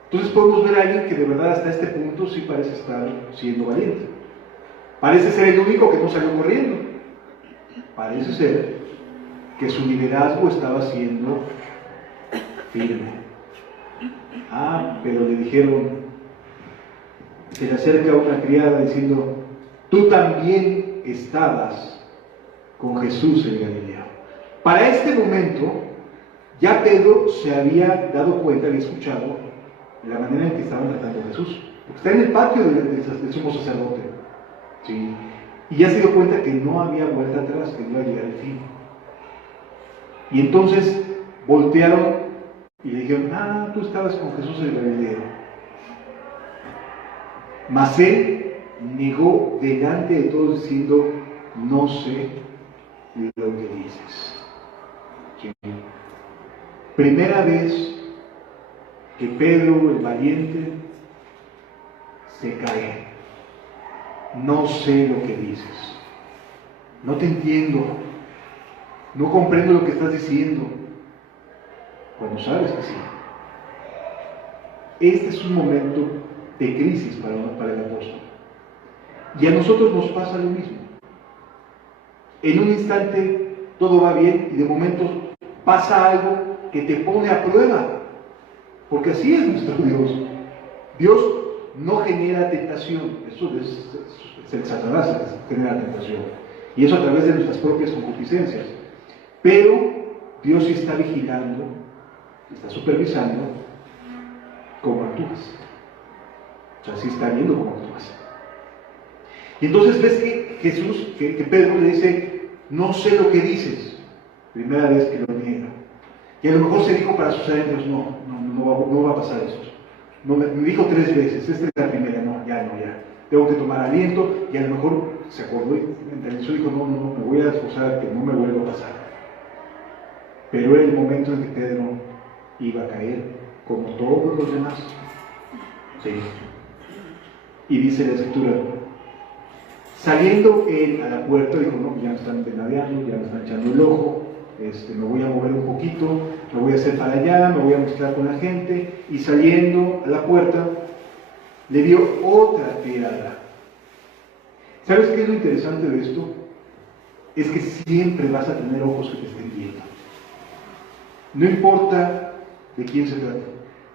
Entonces podemos ver a alguien que de verdad hasta este punto sí parece estar siendo valiente. Parece ser el único que no salió corriendo. Parece ser que su liderazgo estaba siendo firme. Pero le dijeron, se le acerca una criada diciendo, tú también estabas con Jesús en Galilea. Para este momento, ya Pedro se había dado cuenta, había escuchado la manera en que estaban tratando a Jesús. Porque está en el patio del sumo sacerdote. ¿Sí? Y ya se dio cuenta que no había vuelta atrás, que no iba a llegar el fin. Y entonces voltearon y le dijeron, tú estabas con Jesús el Galileo. Mas él negó delante de todos diciendo, no sé lo que dices. ¿Sí? Primera vez que Pedro, el valiente, se cae. No sé lo que dices. No te entiendo. No comprendo lo que estás diciendo. Cuando sabes que sí. Este es un momento de crisis para el apóstol. Y a nosotros nos pasa lo mismo. En un instante todo va bien y de momento pasa algo que te pone a prueba. Porque así es nuestro Dios. Dios no genera tentación. Eso es el Satanás que genera tentación. Y eso a través de nuestras propias concupiscencias. Pero Dios sí está vigilando, está supervisando cómo actúas. O sea, sí está viendo cómo actúas. Y entonces ves que Pedro le dice, no sé lo que dices. Primera vez que lo niega. Y a lo mejor se dijo para sus adentros, no va a pasar esto. No, me dijo 3 veces, esta es la primera, ya. Tengo que tomar aliento, y a lo mejor se acordó y entendió y dijo, no, me voy a esforzar que no me vuelva a pasar. Pero era el momento en que Pedro iba a caer, como todos los demás. Sí. Y dice la Escritura, saliendo él a la puerta, dijo, ya me están venadeando, ya me están echando el ojo, me voy a mover un poquito, me voy a hacer para allá, me voy a mezclar con la gente, y saliendo a la puerta, le vio otra criada. ¿Sabes qué es lo interesante de esto? Es que siempre vas a tener ojos que te estén viendo. No importa de quién se trata,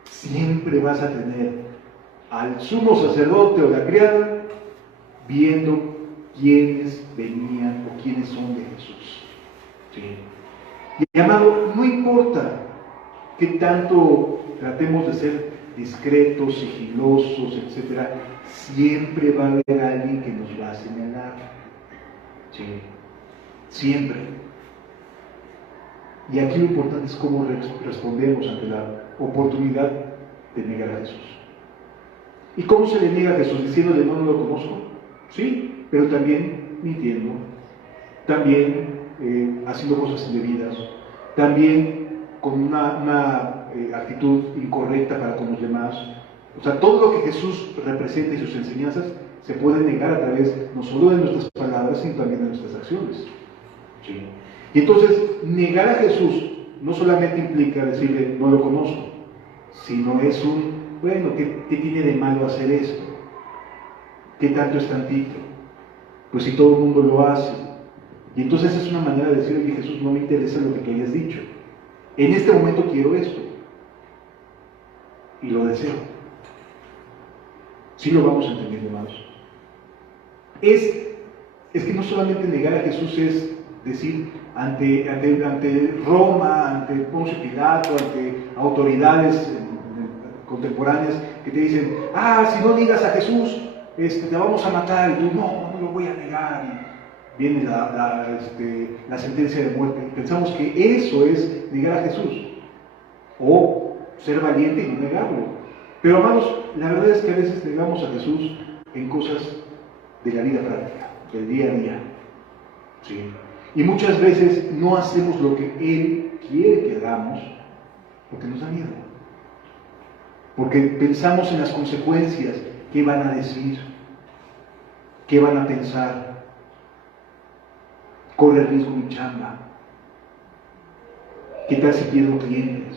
siempre vas a tener al sumo sacerdote o la criada viendo quiénes venían o quiénes son de Jesús. ¿Sí? Y amado, no importa qué tanto tratemos de ser discretos, sigilosos, etc., siempre va a haber alguien que nos va a señalar. ¿Sí? Siempre. Y aquí lo importante es cómo respondemos ante la oportunidad de negar a Jesús. ¿Y cómo se le niega a Jesús? Diciéndole, no lo conozco. Sí, pero también mintiendo, también haciendo cosas indebidas, también con una actitud incorrecta para con los demás. O sea, todo lo que Jesús representa y sus enseñanzas se puede negar a través no solo de nuestras palabras, sino también de nuestras acciones. ¿Sí? Y entonces, negar a Jesús no solamente implica decirle, no lo conozco, sino es ¿qué tiene de malo hacer esto? ¿Qué tanto es tantito? Pues si todo el mundo lo hace. Y entonces es una manera de decir, oye, Jesús, no me interesa lo que tú hayas dicho. En este momento quiero esto. Y lo deseo. Sí lo vamos entendiendo, hermanos. Es que no solamente negar a Jesús es decir ante Roma, ante Poncio Pilato, ante autoridades contemporáneas que te dicen, si no niegas a Jesús, te vamos a matar, y tú, no lo voy a negar, y viene la sentencia de muerte. Y pensamos que eso es negar a Jesús, o ser valiente y no negarlo. Pero hermanos, la verdad es que a veces negamos a Jesús en cosas de la vida práctica, del día a día. ¿Sí? Y muchas veces no hacemos lo que Él quiere que hagamos porque nos da miedo. Porque pensamos en las consecuencias ¿qué van a decir? ¿Qué van a pensar? ¿Corre riesgo mi chamba? ¿Qué tal si pierdo clientes?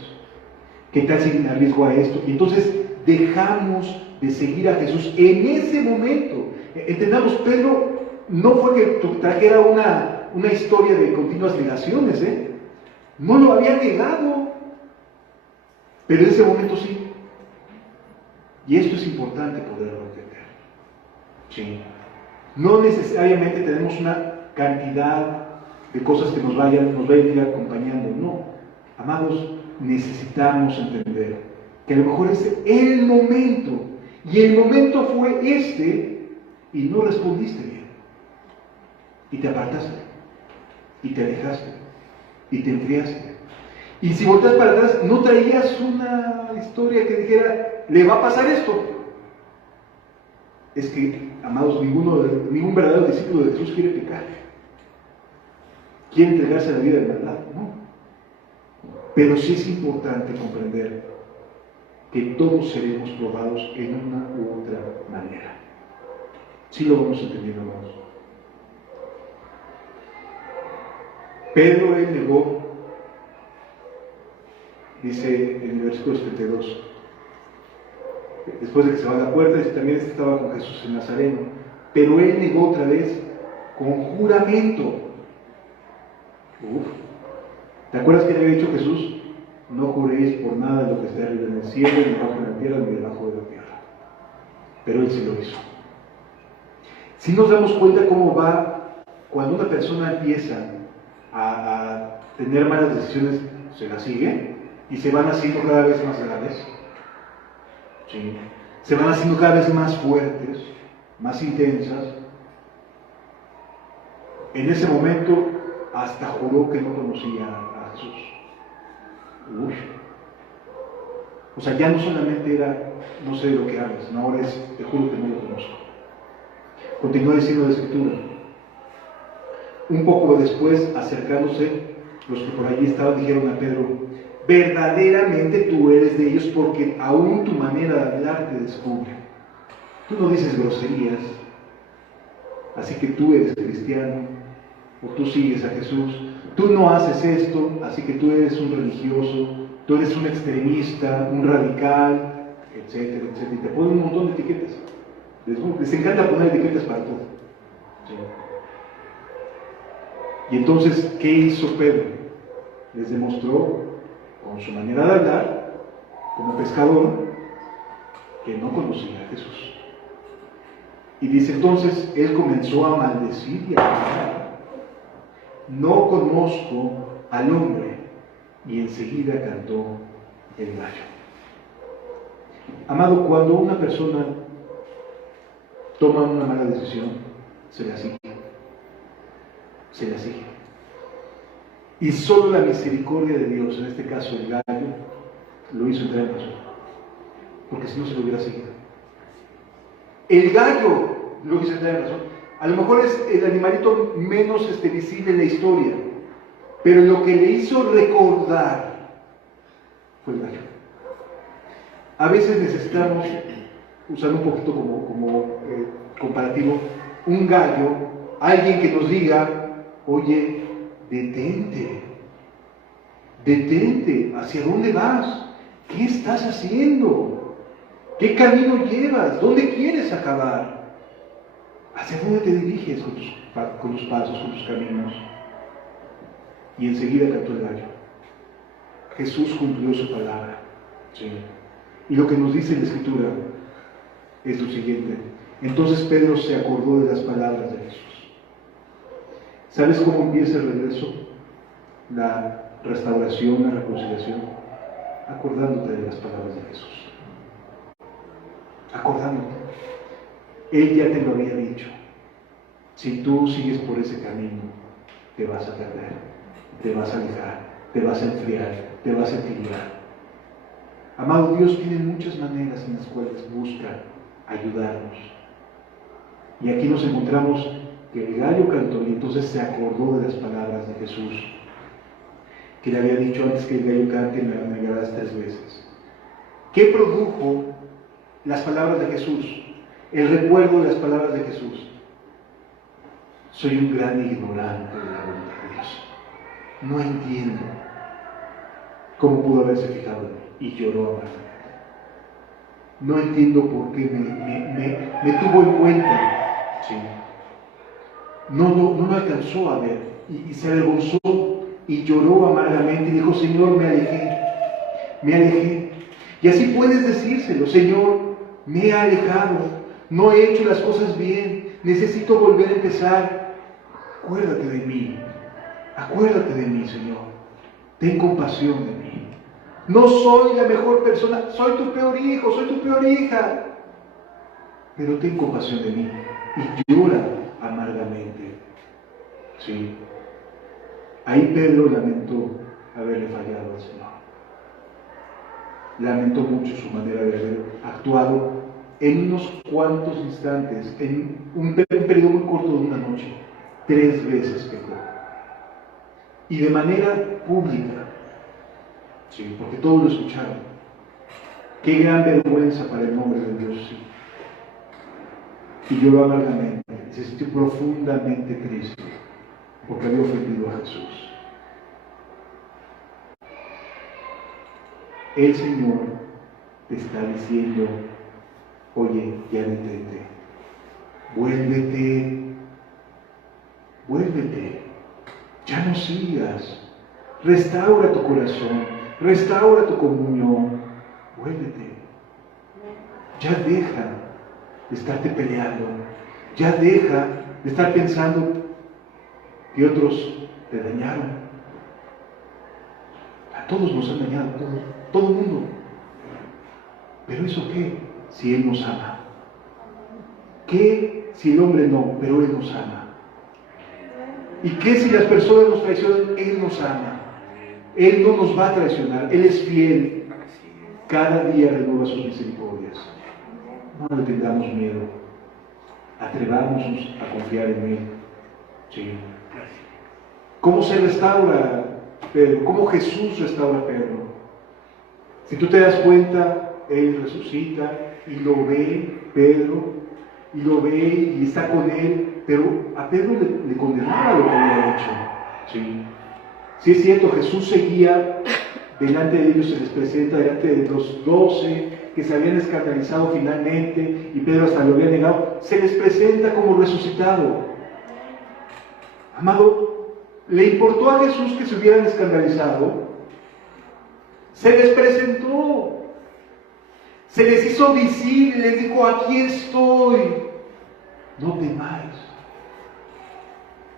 ¿Qué tal si me arriesgo a esto? Y entonces dejamos de seguir a Jesús en ese momento. Entendamos, Pedro no fue que trajera una historia de continuas negaciones, no lo había negado, pero en ese momento sí. Y esto es importante poderlo entender. Sí. No necesariamente tenemos una cantidad de cosas que nos vayan a ir acompañando, no. Amados, necesitamos entender que a lo mejor es el momento, y el momento fue este, y no respondiste bien, y te apartaste, y te alejaste, y te enfriaste. Y si volteas para atrás, no traías una historia que dijera, le va a pasar esto. Es que, amados, ningún verdadero discípulo de Jesús quiere pecar. Quiere entregarse a la vida de verdad, ¿no? Pero sí es importante comprender que todos seremos probados en una u otra manera. Sí lo vamos entendiendo, hermanos. Pedro, él negó, dice en el versículo 72, después de que se va a la puerta, dice, también estaba con Jesús en Nazareno, pero él negó otra vez con juramento. ¿Te acuerdas que le había dicho Jesús? No juréis por nada de lo que esté arriba en el cielo, ni debajo de la tierra, ni debajo de la tierra. Pero él sí lo hizo. Si nos damos cuenta cómo va, cuando una persona empieza a tener malas decisiones, se las sigue y se van haciendo cada vez más graves. ¿Sí? Se van haciendo cada vez más fuertes, más intensas. En ese momento hasta juró que no conocía a Jesús. Uy. O sea, ya no solamente era, no sé de lo que hables, no, ahora es, te juro que no lo conozco. Continúa diciendo la Escritura. Un poco después, acercándose, los que por allí estaban dijeron a Pedro, verdaderamente tú eres de ellos, porque aún tu manera de hablar te descubre. Tú no dices groserías, así que tú eres cristiano, o tú sigues a Jesús. Tú no haces esto, así que tú eres un religioso, tú eres un extremista, un radical, etcétera, etcétera. Y te ponen un montón de etiquetas. Les encanta poner etiquetas para todo. ¿Sí? Y entonces, ¿qué hizo Pedro? Les demostró, con su manera de hablar, como pescador, que no conocía a Jesús. Y dice entonces, él comenzó a maldecir y a gritar, no conozco al hombre, y enseguida cantó el gallo. Amado, cuando una persona toma una mala decisión, se la sigue. Se la sigue. Y solo la misericordia de Dios, en este caso el gallo, lo hizo entrar en razón. Porque si no se lo hubiera seguido. El gallo lo hizo entrar en razón. A lo mejor es el animalito menos visible en la historia, pero lo que le hizo recordar fue el gallo. A veces necesitamos, usando un poquito como comparativo, un gallo, alguien que nos diga, oye, detente, ¿hacia dónde vas? ¿Qué estás haciendo? ¿Qué camino llevas? ¿Dónde quieres acabar? ¿Hacia dónde te diriges con tus pasos, con tus caminos? Y enseguida cantó el gallo. Jesús cumplió su palabra. Sí. Y lo que nos dice la Escritura es lo siguiente. Entonces Pedro se acordó de las palabras de Jesús. ¿Sabes cómo empieza el regreso? La restauración, la reconciliación. Acordándote de las palabras de Jesús. Acordándote. Él ya te lo había dicho. Si tú sigues por ese camino, te vas a perder, te vas a alejar, te vas a enfriar, te vas a equilibrar. Amado, Dios tiene muchas maneras en las cuales busca ayudarnos. Y aquí nos encontramos que el gallo cantó y entonces se acordó de las palabras de Jesús, que le había dicho antes que el gallo cante, me negarás 3 veces. ¿Qué produjo las palabras de Jesús? el recuerdo de las palabras de Jesús. Soy un gran ignorante de la voluntad de Dios. No entiendo cómo pudo haberse fijado en mí. Y lloró amargamente. No entiendo por qué me tuvo en cuenta. ¿Sí? No lo alcanzó a ver. Y se avergonzó y lloró amargamente y dijo: Señor, me alejé. Y así puedes decírselo: Señor, me he alejado, no he hecho las cosas bien, necesito volver a empezar. Acuérdate de mí, Señor, ten compasión de mí. No soy la mejor persona, soy tu peor hijo, soy tu peor hija, pero ten compasión de mí. Y llora amargamente. Sí. Ahí Pedro lamentó haberle fallado al Señor. Lamentó mucho su manera de haber actuado en unos cuantos instantes, en un periodo muy corto de una noche. 3 veces pecó. Y de manera pública. Sí, porque todos lo escucharon. Qué gran vergüenza para el nombre de Dios, sí. Y lloró amargamente, y se sintió profundamente triste porque había ofendido a Jesús. El Señor te está diciendo: oye, ya detente, vuélvete, ya no sigas, restaura tu corazón, restaura tu comunión, vuélvete, ya deja de estarte peleando, ya deja de estar pensando que otros te dañaron. A todos nos han dañado, todo el mundo. ¿Pero eso qué? Si Él nos ama. ¿Qué si el hombre no? Pero Él nos ama. ¿Y qué si las personas nos traicionan? Él nos ama. Él no nos va a traicionar. Él es fiel. Cada día renueva sus misericordias. No le tengamos miedo. Atrevámonos a confiar en Él. Sí. ¿Cómo se restaura Pedro? ¿Cómo Jesús restaura a Pedro? Si tú te das cuenta, Él resucita y lo ve, Pedro, y lo ve y está con Él, pero a Pedro le condenaba lo que había hecho. Sí. Sí es cierto, Jesús seguía delante de ellos, se les presenta delante de los 12 que se habían escandalizado finalmente, y Pedro hasta lo había negado, se les presenta como resucitado. Amado, ¿le importó a Jesús que se hubieran escandalizado? Se les presentó, se les hizo visible, les dijo: aquí estoy, no temáis.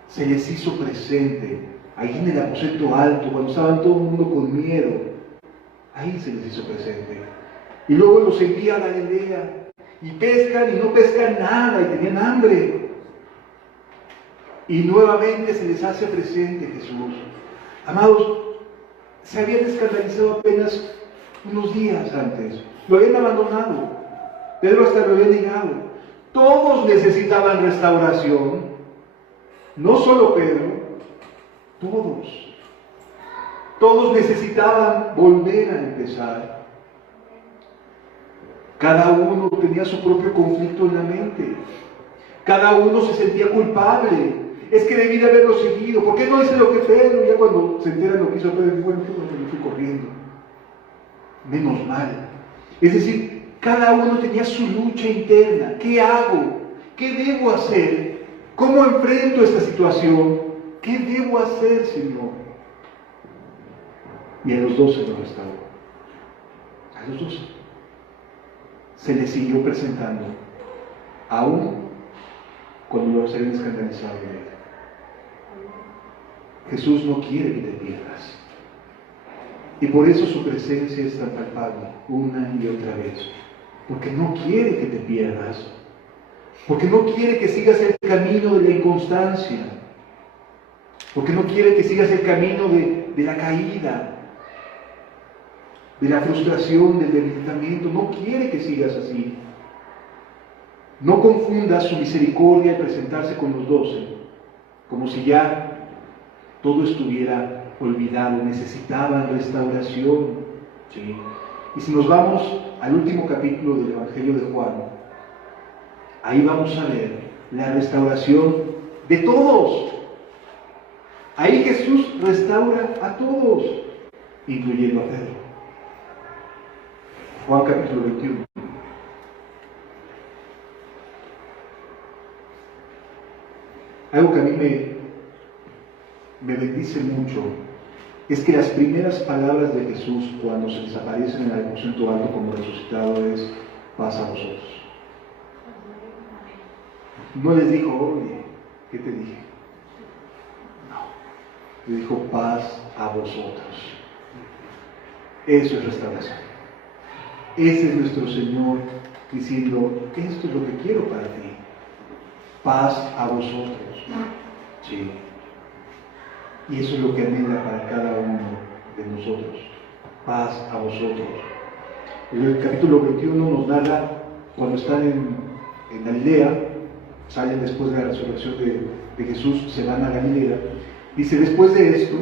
Se les hizo presente, ahí en el aposento alto, cuando estaban todo el mundo con miedo, ahí se les hizo presente. Y luego los envía a Galilea, y pescan y no pescan nada, y tenían hambre. Y nuevamente se les hace presente Jesús. Amados, se habían escandalizado apenas unos días antes. Lo habían abandonado. Pedro hasta lo había negado. Todos necesitaban restauración. No solo Pedro, todos. Todos necesitaban volver a empezar. Cada uno tenía su propio conflicto en la mente. Cada uno se sentía culpable. Es que debí de haberlo seguido. ¿Por qué no hice lo que Pedro? Ya cuando se entera lo que hizo Pedro, bueno, me fui corriendo. Menos mal. Es decir, cada uno tenía su lucha interna. ¿Qué hago? ¿Qué debo hacer? ¿Cómo enfrento esta situación? ¿Qué debo hacer, Señor? Y a los 12 lo restauró. A los 12. Se les siguió presentando, aún cuando los habían escandalizado de Él. Jesús no quiere que te pierdas. Y por eso su presencia es tan palpable una y otra vez. Porque no quiere que te pierdas. Porque no quiere que sigas el camino de la inconstancia. Porque no quiere que sigas el camino de la caída, de la frustración, del debilitamiento. No quiere que sigas así. No confundas su misericordia al presentarse con los 12, como si ya todo estuviera olvidado, necesitaban restauración. ¿Sí? Y si nos vamos al último capítulo del Evangelio de Juan, ahí vamos a ver la restauración de todos. Ahí Jesús restaura a todos, incluyendo a Pedro. Juan capítulo 21. Algo que a mí me bendice mucho es que las primeras palabras de Jesús cuando se les aparecen en el aposento alto como resucitado es: paz a vosotros. No les dijo: oye, ¿qué te dije? No, le dijo: paz a vosotros. Eso es restauración. Ese es nuestro Señor diciendo: esto es lo que quiero para ti, paz a vosotros. Sí. Y eso es lo que anhela para cada uno de nosotros, paz a vosotros. El capítulo 21 nos narra cuando están en Galilea, salen después de la resurrección de Jesús, se van a Galilea. Dice: después de esto,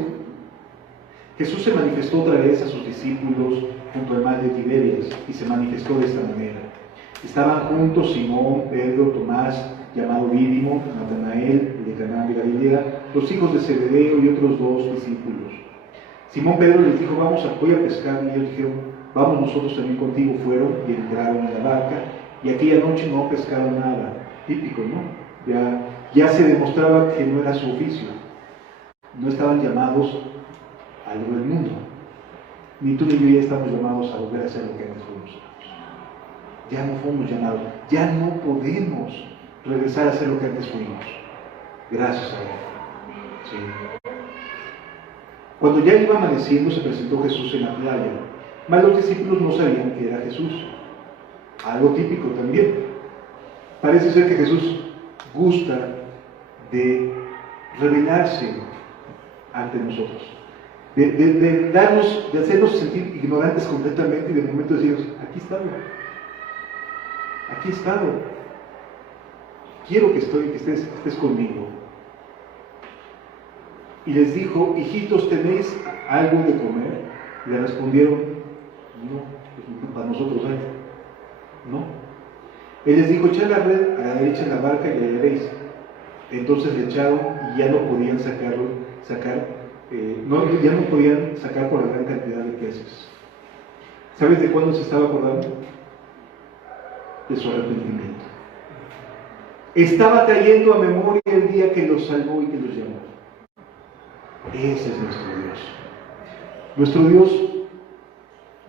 Jesús se manifestó otra vez a sus discípulos junto al mar de Tiberias, y se manifestó de esta manera. Estaban juntos Simón, Pedro, Tomás, llamado Dídimo, Natanael, de Caná de Galilea, los hijos de Zebedeo y otros 2 discípulos. Simón Pedro les dijo: voy a pescar, y ellos dijeron: vamos nosotros también contigo. Fueron y entraron en la barca, y aquella noche no pescaron nada. Típico, ¿no? Ya se demostraba que no era su oficio. No estaban llamados a lo del mundo. Ni tú ni yo ya estamos llamados a volver a hacer lo que antes fuimos. Ya no fuimos llamados, ya no podemos regresar a hacer lo que antes fuimos. Gracias a Él. Sí. Cuando ya iba amaneciendo, se presentó Jesús en la playa, mas los discípulos no sabían que era Jesús. Algo típico también. Parece ser que Jesús gusta de revelarse ante nosotros, de hacernos sentir ignorantes completamente, y de momento decirnos: aquí he estado, quiero que estés conmigo. Y les dijo: hijitos, ¿tenéis algo de comer? Y le respondieron: no, pues para nosotros hay. No. Él les dijo: echad la red a la derecha en la barca y la hallaréis. Entonces le echaron y ya no podían sacar por la gran cantidad de peces. ¿Sabes de cuándo se estaba acordando? De su arrepentimiento. Estaba trayendo a memoria el día que los salvó y que los llamó. Ese es nuestro Dios. Nuestro Dios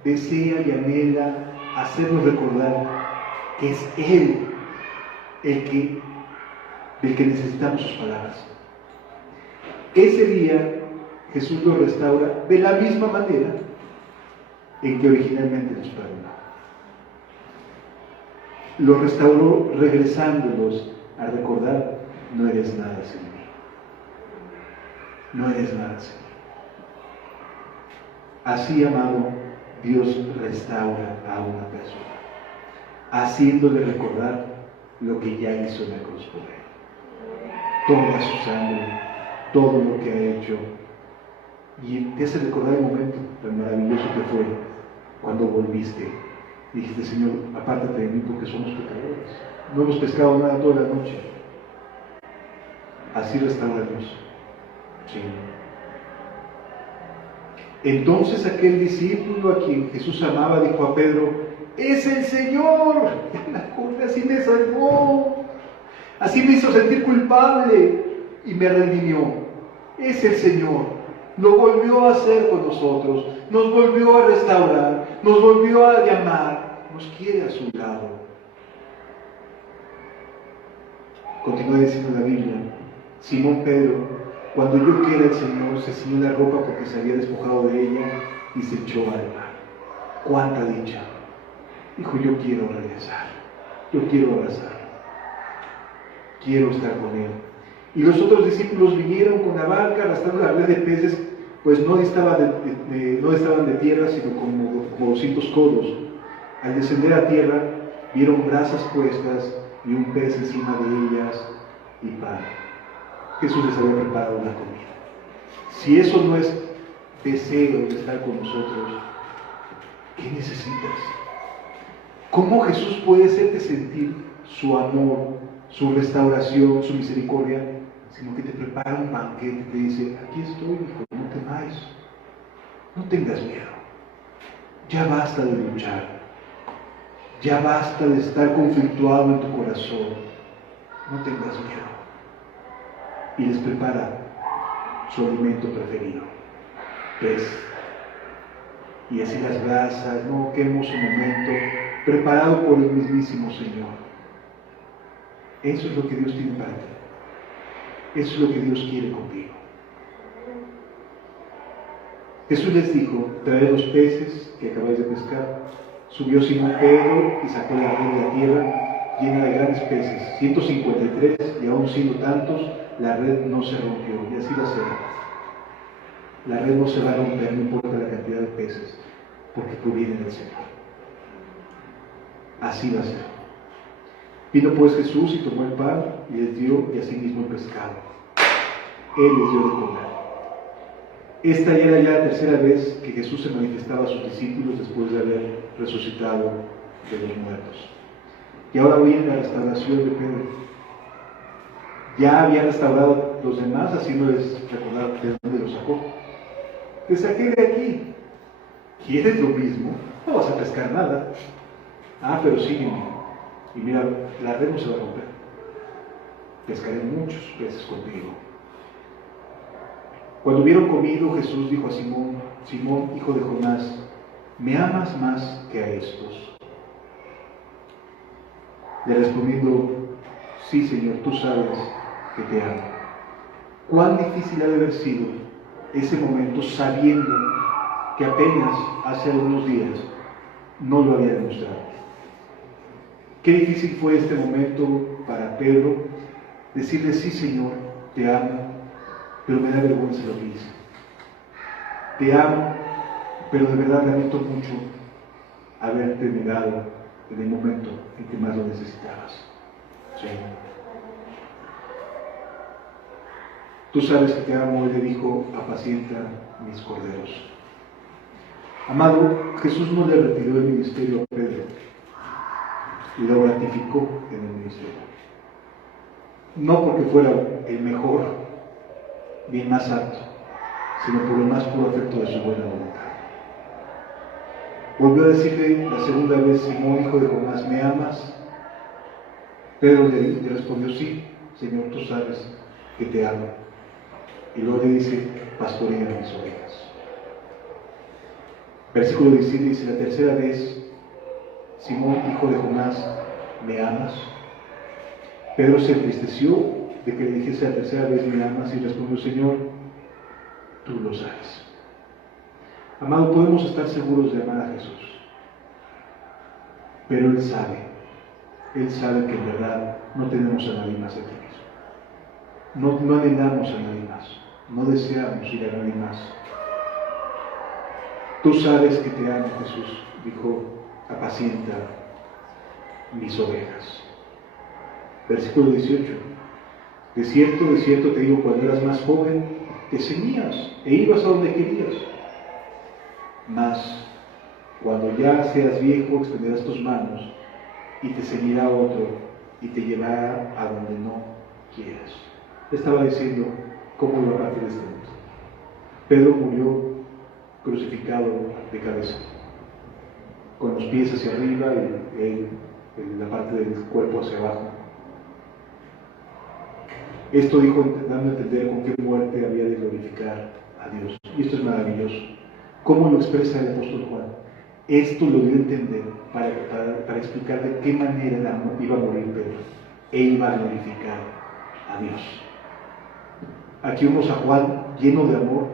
desea y anhela hacernos recordar que es Él del que necesitamos sus palabras. Ese día Jesús lo restaura de la misma manera en que originalmente nos perdonó. Lo restauró regresándolos a recordar: no eres nada sin mí. No eres nada sin mí. Así, amado, Dios restaura a una persona, haciéndole recordar lo que ya hizo en la cruz por él. Toda su sangre, todo lo que ha hecho, y te hace recordar el momento tan maravilloso que fue cuando volviste. Dijiste: Señor, apártate de mí porque somos pecadores. No hemos pescado nada toda la noche. Así restaura Dios. Sí. Entonces aquel discípulo a quien Jesús amaba dijo a Pedro: ¡es el Señor! Así me salvó, así me hizo sentir culpable y me redimió. Es el Señor. Lo volvió a hacer con nosotros, nos volvió a restaurar, nos volvió a llamar, nos quiere a su lado. Continúa diciendo la Biblia: Simón Pedro, cuando oyó que era el Señor, se ciñó la ropa porque se había despojado de ella y se echó al mar. ¡Cuánta dicha! Dijo: yo quiero regresar, yo quiero abrazar, quiero estar con Él. Y los otros discípulos vinieron con la barca arrastrando la red de peces, pues no estaban de tierra, sino como 200 codos. Al descender a tierra, vieron brasas puestas y un pez encima de ellas y pan. Jesús les había preparado la comida. Si eso no es deseo de estar con nosotros, ¿qué necesitas? ¿Cómo Jesús puede hacerte sentir su amor, su restauración, su misericordia, sino que te prepara un banquete, te dice, aquí estoy, hijo, no temáis, no tengas miedo, ya basta de luchar, ya basta de estar conflictuado en tu corazón, no tengas miedo. Y les prepara su alimento preferido, pez. Y así las brasas, no, qué hermoso momento, preparado por el mismísimo Señor. Eso es lo que Dios tiene para ti. Eso es lo que Dios quiere contigo. Jesús les dijo, traed los peces que acabáis de pescar. Subió Simón Pedro y sacó la red de la tierra llena de grandes peces, 153, y aún siendo tantos, la red no se rompió. Y así va a ser. La red no se va a romper, no importa la cantidad de peces, porque proviene del Señor. Así va a ser. Vino pues Jesús y tomó el pan y les dio, y asimismo el pescado. Él les dio de comer. Esta era ya la tercera vez que Jesús se manifestaba a sus discípulos después de haber resucitado de los muertos. Y ahora viene la restauración de Pedro. Ya había restaurado los demás, haciéndoles recordar de dónde los sacó. Te saqué de aquí. ¿Quieres lo mismo? No vas a pescar nada. Ah, pero sígueme. Y mira, la red no se va a romper. Pescaré muchos peces contigo. Cuando hubieron comido, Jesús dijo a Simón, Simón, hijo de Jonás, ¿me amas más que a estos? Le respondiendo, sí, Señor, tú sabes que te amo. Cuán difícil ha de haber sido ese momento sabiendo que apenas hace algunos días no lo había demostrado. Qué difícil fue este momento para Pedro decirle, sí, Señor, te amo, pero me da vergüenza lo que hice. Te amo, pero de verdad lamento mucho haberte negado en el momento en que más lo necesitabas. Sí. Tú sabes que te amo, él le dijo, apacienta mis corderos. Amado, Jesús no le retiró el ministerio a Pedro, y lo ratificó en el ministerio. No porque fuera el mejor, ni el más apto, sino por el más puro afecto de su buena voluntad. Volvió a decirle la segunda vez, Simón, hijo de Jonás, ¿me amas? Pedro le respondió, sí, Señor, tú sabes que te amo. Y luego le dice, pastorea mis ovejas. Versículo 17 dice, la tercera vez, Simón, hijo de Jonás, ¿me amas? Pedro se entristeció de que le dijese la tercera vez, ¿me amas? Y respondió, Señor, tú lo sabes. Amado, podemos estar seguros de amar a Jesús, pero Él sabe que en verdad no tenemos a nadie más aquí mismo. No anhelamos a nadie más, no deseamos ir a nadie más. Tú sabes que te amo, Jesús, dijo, apacienta mis ovejas. Versículo 18. De cierto te digo, cuando eras más joven, te ceñías e ibas a donde querías. Mas, cuando ya seas viejo, extenderás tus manos y te ceñirá otro y te llevará a donde no quieras. Estaba diciendo cómo iba a partir de este mundo. Pedro murió crucificado de cabeza, con los pies hacia arriba y la parte del cuerpo hacia abajo. Esto dijo dando a entender con qué muerte había de glorificar a Dios. Y esto es maravilloso. ¿Cómo lo expresa el apóstol Juan? Esto lo dio a entender para explicar de qué manera iba a morir Pedro. Él iba a glorificar a Dios. Aquí vemos a Juan lleno de amor,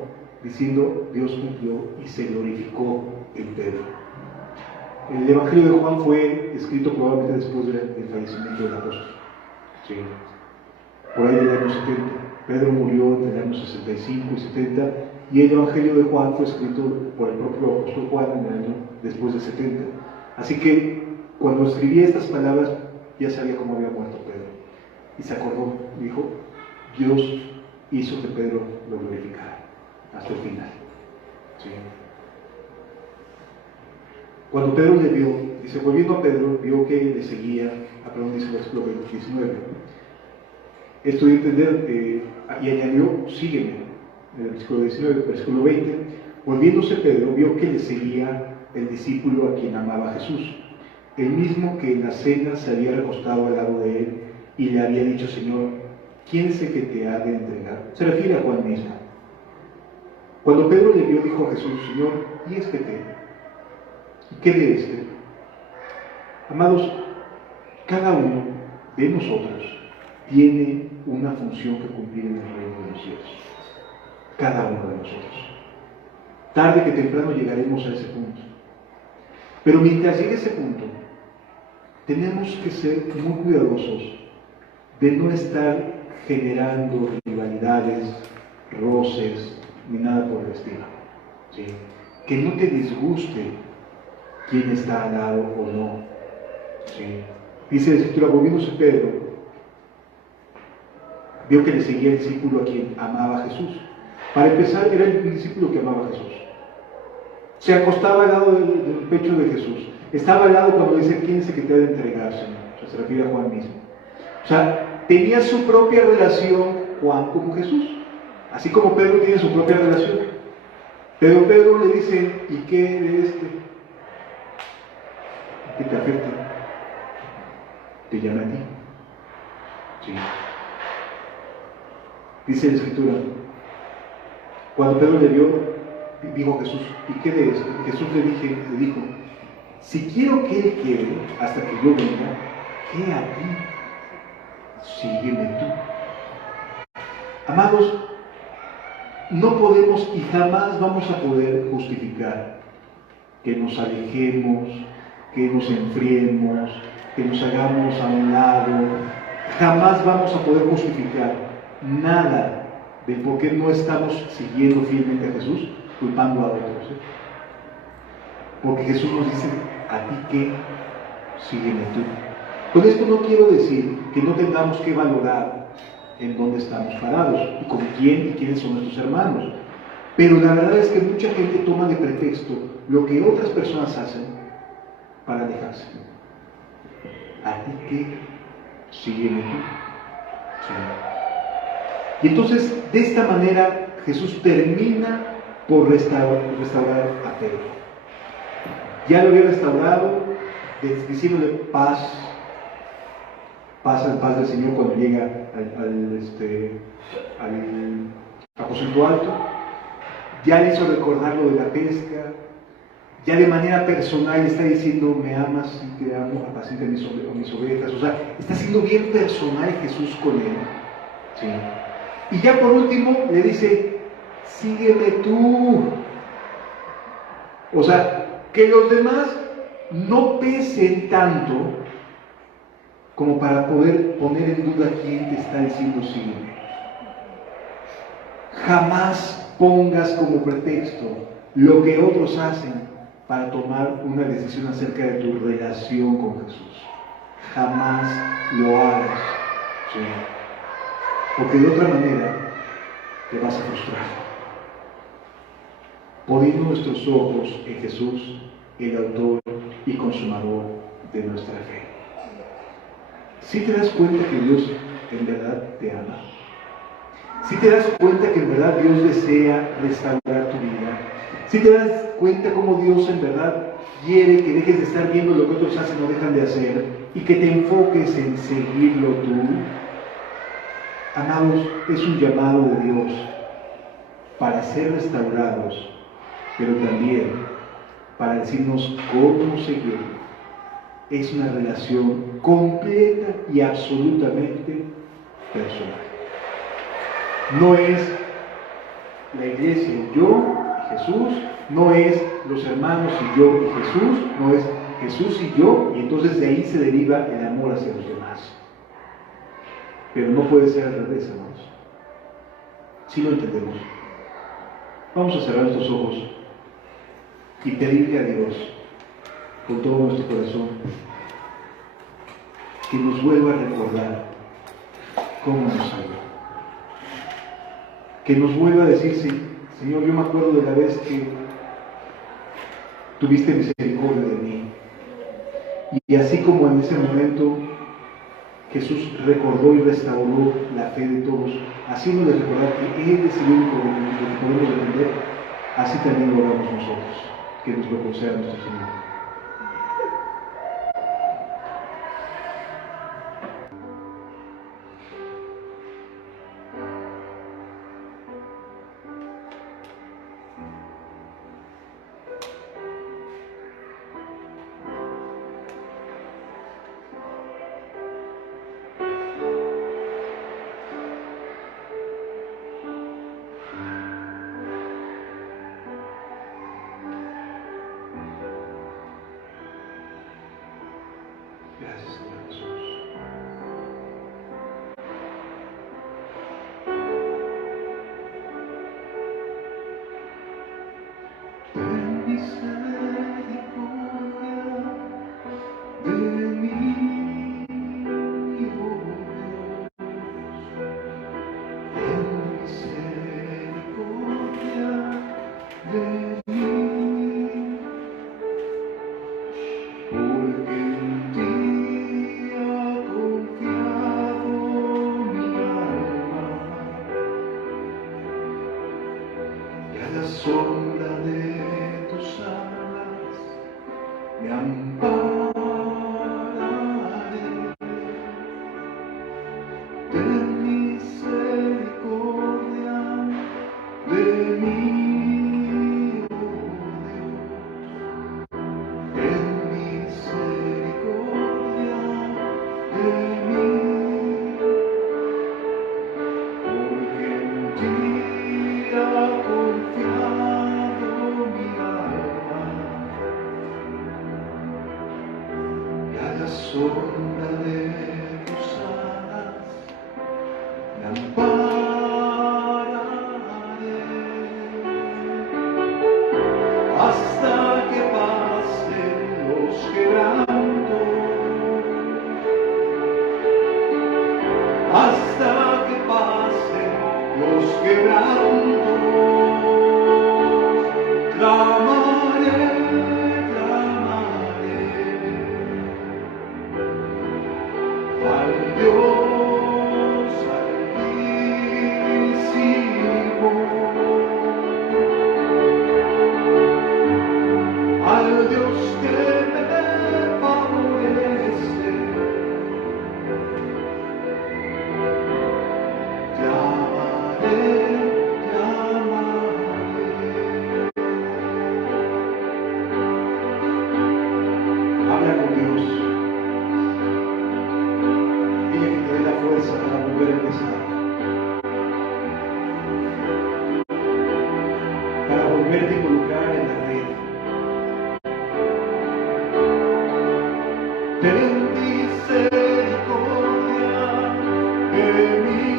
diciendo, Dios cumplió y se glorificó en Pedro. El Evangelio de Juan fue escrito probablemente después del fallecimiento del apóstol. Sí. Por ahí del año 70. Pedro murió entre el año 65 y 70, y el Evangelio de Juan fue escrito por el propio apóstol Juan en el año después del 70. Así que cuando escribía estas palabras ya sabía cómo había muerto Pedro. Y se acordó, dijo, Dios hizo que Pedro lo glorificara hasta el final. ¿Sí? Cuando Pedro le vio, dice, volviendo a Pedro, vio que le seguía, dice el versículo 19. Esto de entender, y añadió, sígueme, en el versículo 19, versículo 20, volviéndose Pedro, vio que le seguía el discípulo a quien amaba Jesús, el mismo que en la cena se había recostado al lado de él y le había dicho, Señor, ¿quién es el que te ha de entregar? Se refiere a Juan mismo. Cuando Pedro le vio, dijo a Jesús, Señor, ¿y este qué? ¿Y qué de este? Amados, cada uno de nosotros tiene una función que cumplir en el reino de los cielos. Cada uno de nosotros. Tarde que temprano llegaremos a ese punto. Pero mientras llegue a ese punto, tenemos que ser muy cuidadosos de no estar generando rivalidades, roces, ni nada por el estilo. ¿Sí? Que no te disguste quién está al lado o no. ¿Sí? Dice la Escritura, volviéndose Pedro, vio que le seguía el discípulo a quien amaba a Jesús. Para empezar, era el discípulo que amaba a Jesús. Se acostaba al lado del pecho de Jesús. Estaba al lado cuando dice, ¿quién es el que te ha de entregar, Señor? O sea, se refiere a Juan mismo. O sea, tenía su propia relación Juan con Jesús. Así como Pedro tiene su propia relación. Pero Pedro le dice, ¿y qué de este? ¿Qué te afecta? Te llama a ti. Sí. Dice la Escritura, cuando Pedro le vio, dijo Jesús, ¿y qué de esto? Jesús le dijo, si quiero que él quede hasta que yo venga, ¿qué a ti? Sígueme tú. Amados, no podemos y jamás vamos a poder justificar que nos alejemos, que nos enfriemos, que nos hagamos a un lado. Jamás vamos a poder justificar nada de por qué no estamos siguiendo fielmente a Jesús, culpando a otros. Porque Jesús nos dice, a ti que sígueme tú. Con esto no quiero decir que no tengamos que valorar en dónde estamos parados y con quién y quiénes son nuestros hermanos. Pero la verdad es que mucha gente toma de pretexto lo que otras personas hacen para alejarse. A ti que sígueme tú. Sí. Y entonces, de esta manera, Jesús termina por restaurar a Pedro. Ya lo había restaurado, diciéndole paz del Señor cuando llega al aposento alto. Ya le hizo recordar lo de la pesca. Ya de manera personal está diciendo, me amas y te amo, apacienta mis ovejas. O sea, está siendo bien personal Jesús con él. ¿Sí? Y ya por último le dice, sígueme tú. O sea, que los demás no pesen tanto como para poder poner en duda quién te está diciendo sígueme. Jamás pongas como pretexto lo que otros hacen para tomar una decisión acerca de tu relación con Jesús. Jamás lo hagas. ¿Sí? Porque de otra manera te vas a frustrar. Poniendo nuestros ojos en Jesús, el autor y consumador de nuestra fe. ¿Sí te das cuenta que Dios en verdad te ama? ¿Sí te das cuenta que en verdad Dios desea restaurar tu vida? ¿Sí te das cuenta cómo Dios en verdad quiere que dejes de estar viendo lo que otros hacen o dejan de hacer y que te enfoques en seguirlo tú? Amados, es un llamado de Dios para ser restaurados, pero también para decirnos cómo seguirlo. Es una relación completa y absolutamente personal. No es la iglesia y yo y Jesús, no es los hermanos y yo y Jesús, no es Jesús y yo, y entonces de ahí se deriva el amor hacia los demás. Pero no puede ser al revés, hermanos. ¿Sí lo entendemos? Vamos a cerrar nuestros ojos y pedirle a Dios con todo nuestro corazón que nos vuelva a recordar cómo nos salvó. Que nos vuelva a decir, sí, Señor, yo me acuerdo de la vez tuviste misericordia de mí. Y así como en ese momento Jesús recordó y restauró la fe de todos, así nos debe recordar que Él es el único que podemos depender, así también lo oramos nosotros, que nos lo conceda nuestro Señor. Gracias, Señor Jesús. Ten misericordia de mí, oh Dios. Ten misericordia de mí, porque en ti ha confiado mi alma, y a la sombra de tus alas me ampararé. Ten misericordia de mí, oh Dios. Ten misericordia de mí, porque en ti ha confiado mi alma, y a la sombra de tus alas me ampararé, hasta que pasen los quebrantos, hasta que pasen los quebrantos. Clamaré, clamaré al Dios altísimo, al Dios que me favorece. Clamaré, clamaré. Habla con Dios. Dile que te dé la fuerza para volver a empezar, para volverte a involucrar en la red. Ten misericordia de mí,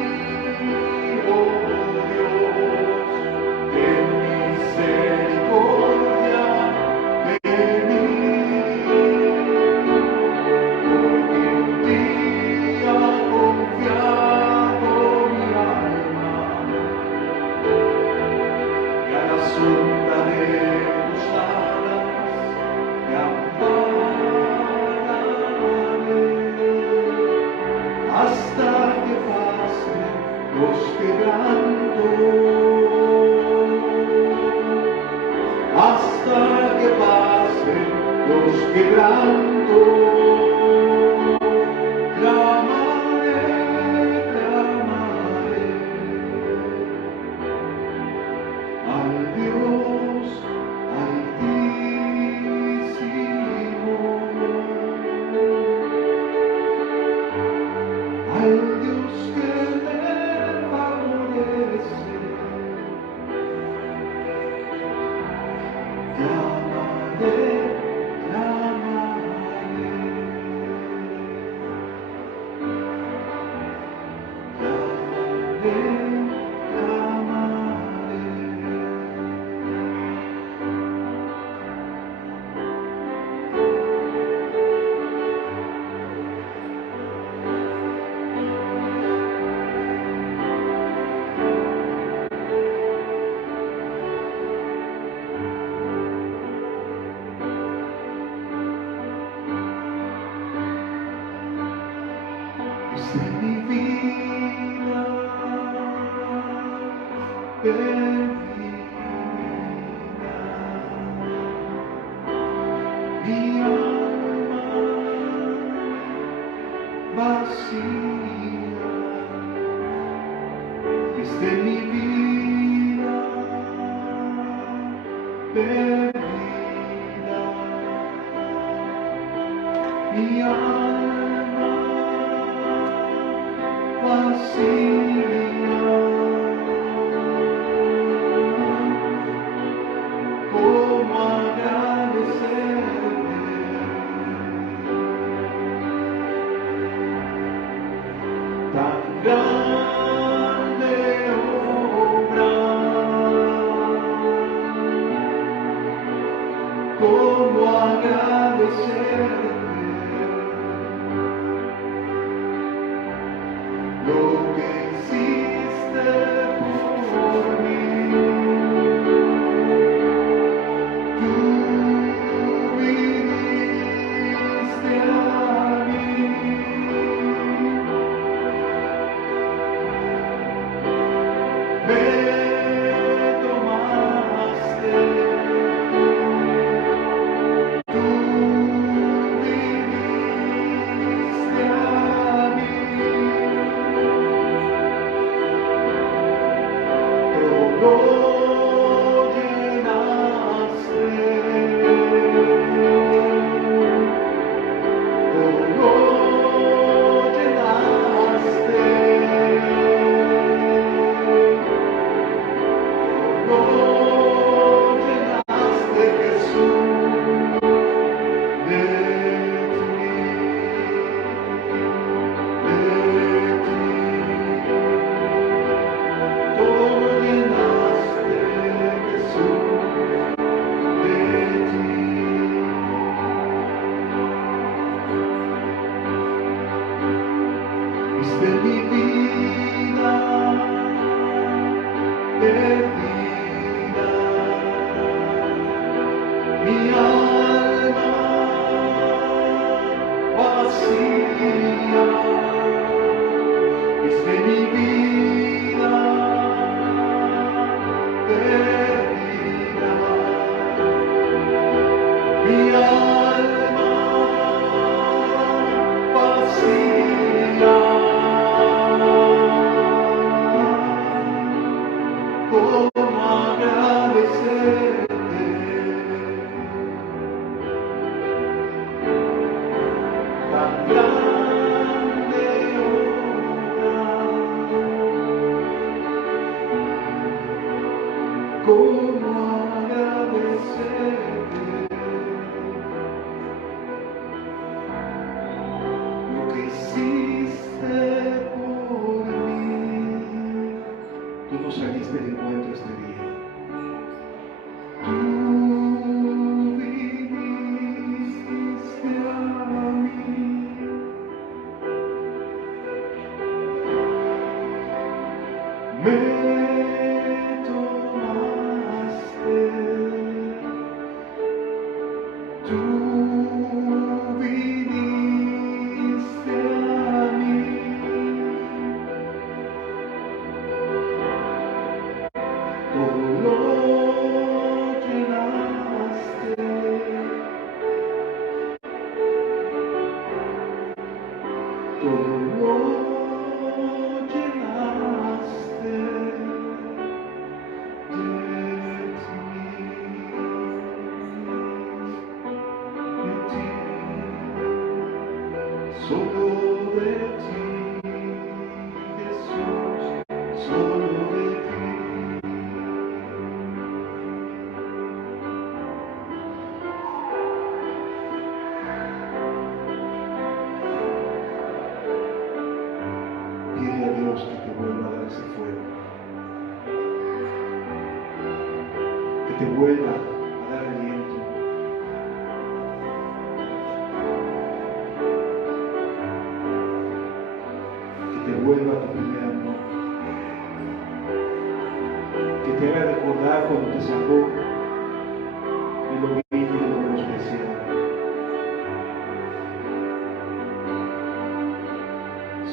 oh Dios. Ten misericordia de mí, porque en ti ha confiado mi alma, y a la sombra de tus alas me ampararé, hasta que pasen los quebrantos, hasta que pasen los quebrantos. Clamaré, clamaré al Dios altísimo, al Dios que me favorece. Clamaré, clamaré, clamaré, clamaré. perdida, mi alma vacía, viste mi vida perdida, mi alma vacía. ¿Cómo agradecerte tan grande obra? ¿Cómo agradecerte lo que hiciste por mí? Tú viniste a mí, me tomaste, tú viniste a mí, todo llenaste, todo llenaste, todo llenaste, Jesús, de ti, todo llenaste, Jesús, de ti. Viste mi vida perdida, mi alma vacía, viste mi vida perdida, mi alma vacía. ¿Cómo agradecerte tan grande obra? ¿Cómo agradecerte lo que hiciste por mí? Tú nos saliste de encuentro este día. Tú viniste a mí, me tomaste, tú viniste a mí, todo lo llenaste, todo lo llenaste de ti, solo de ti, Jesús, solo de ti. Pide a Dios que te vuelva a dar ese fuego, que te vuelva a dar aliento, que te vuelva a tu primer amor, que te haga recordar cuando te sacó de lo vil y de lo menospreciado.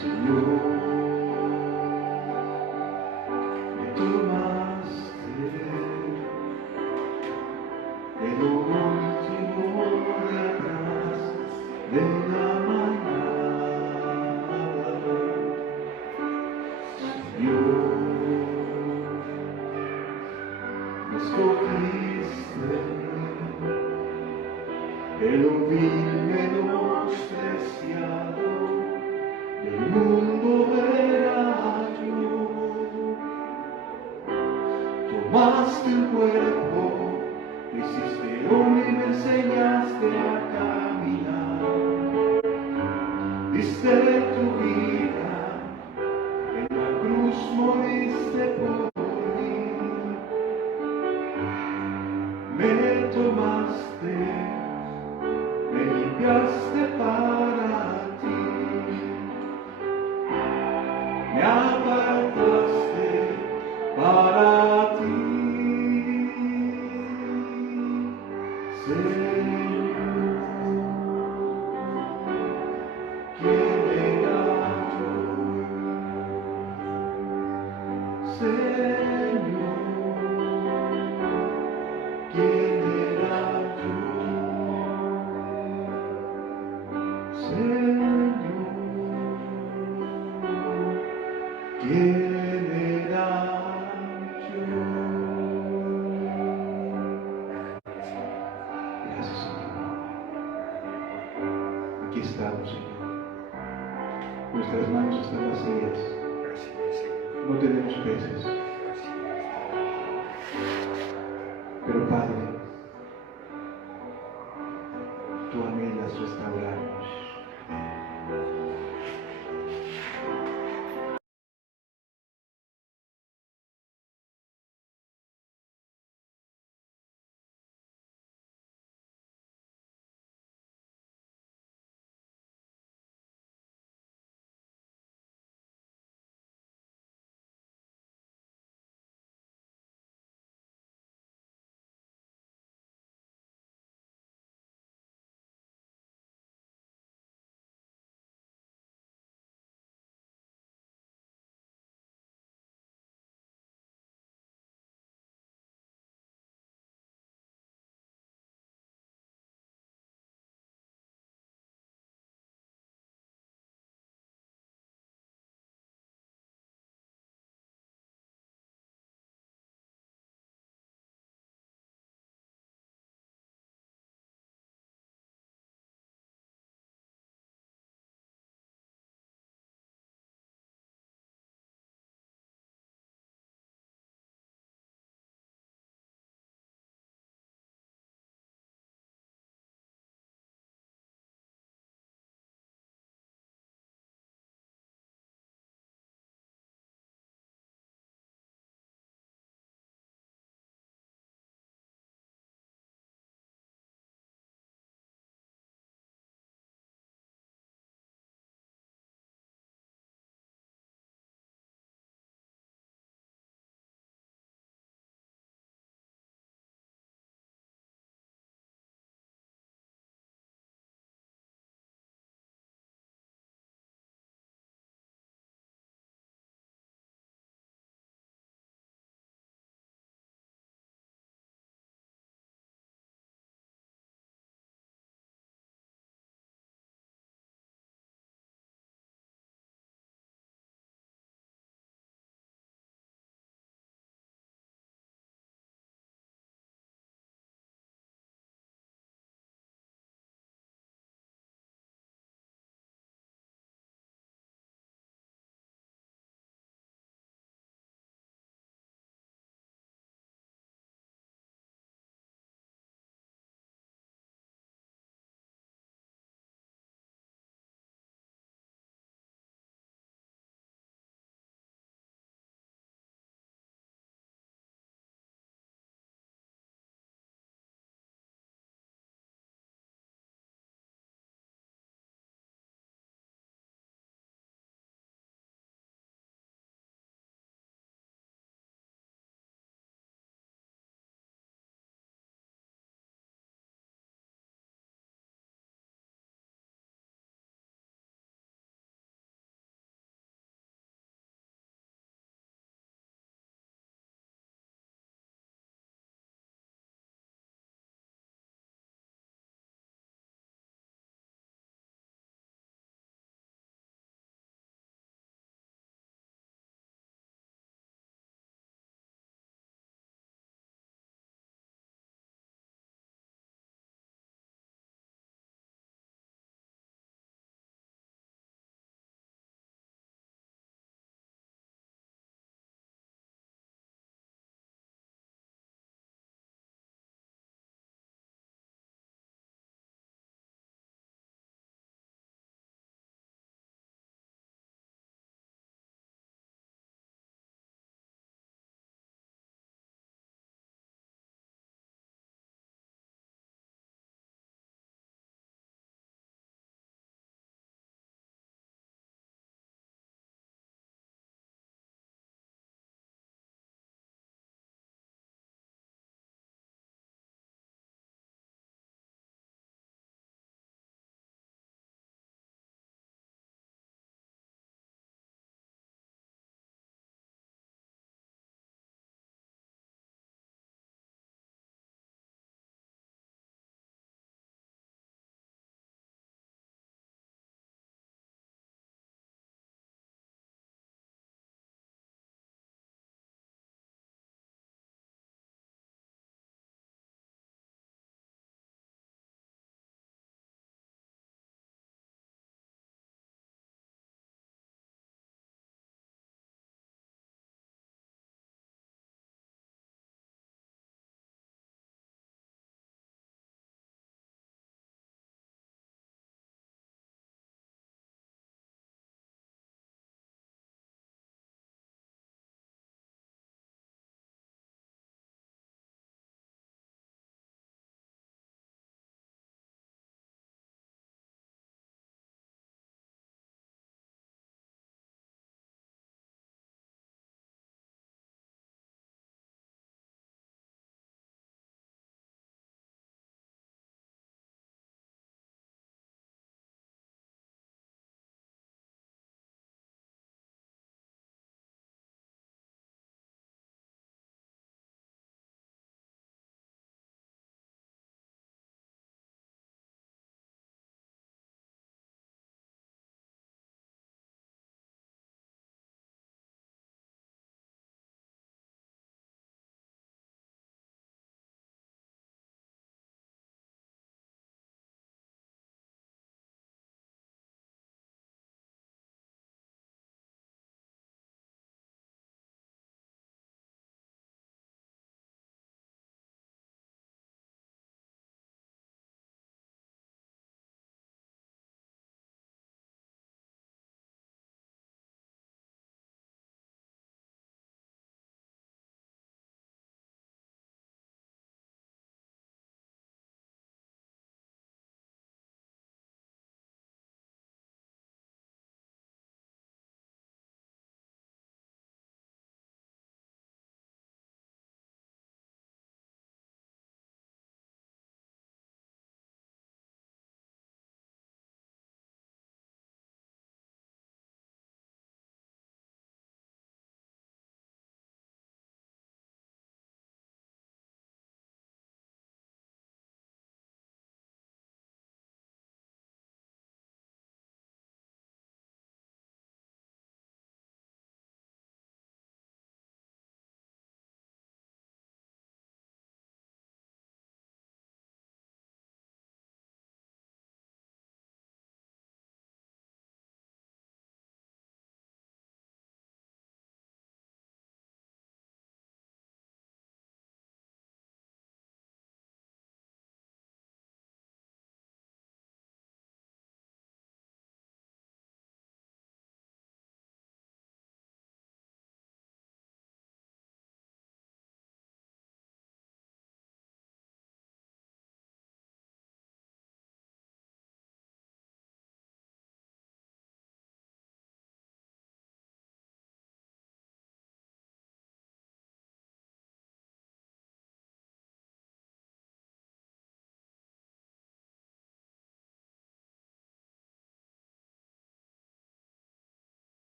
Señor, me tomas escogiste, el vil menospreciado del mundo era yo. Tomaste el cuerpo, me hiciste hombre y me enseñaste a caminar. Diste tu vida, en la cruz moriste por mí. Me tomaste, me limpiaste para ti. Me apartaste para ti. Señor, ¿quién era yo? Señor, ¿quién era yo? Señor, ¿quién era yo? Gracias, Señor. Aquí estamos, Señor. Nuestras manos están vacías. No tenemos peces.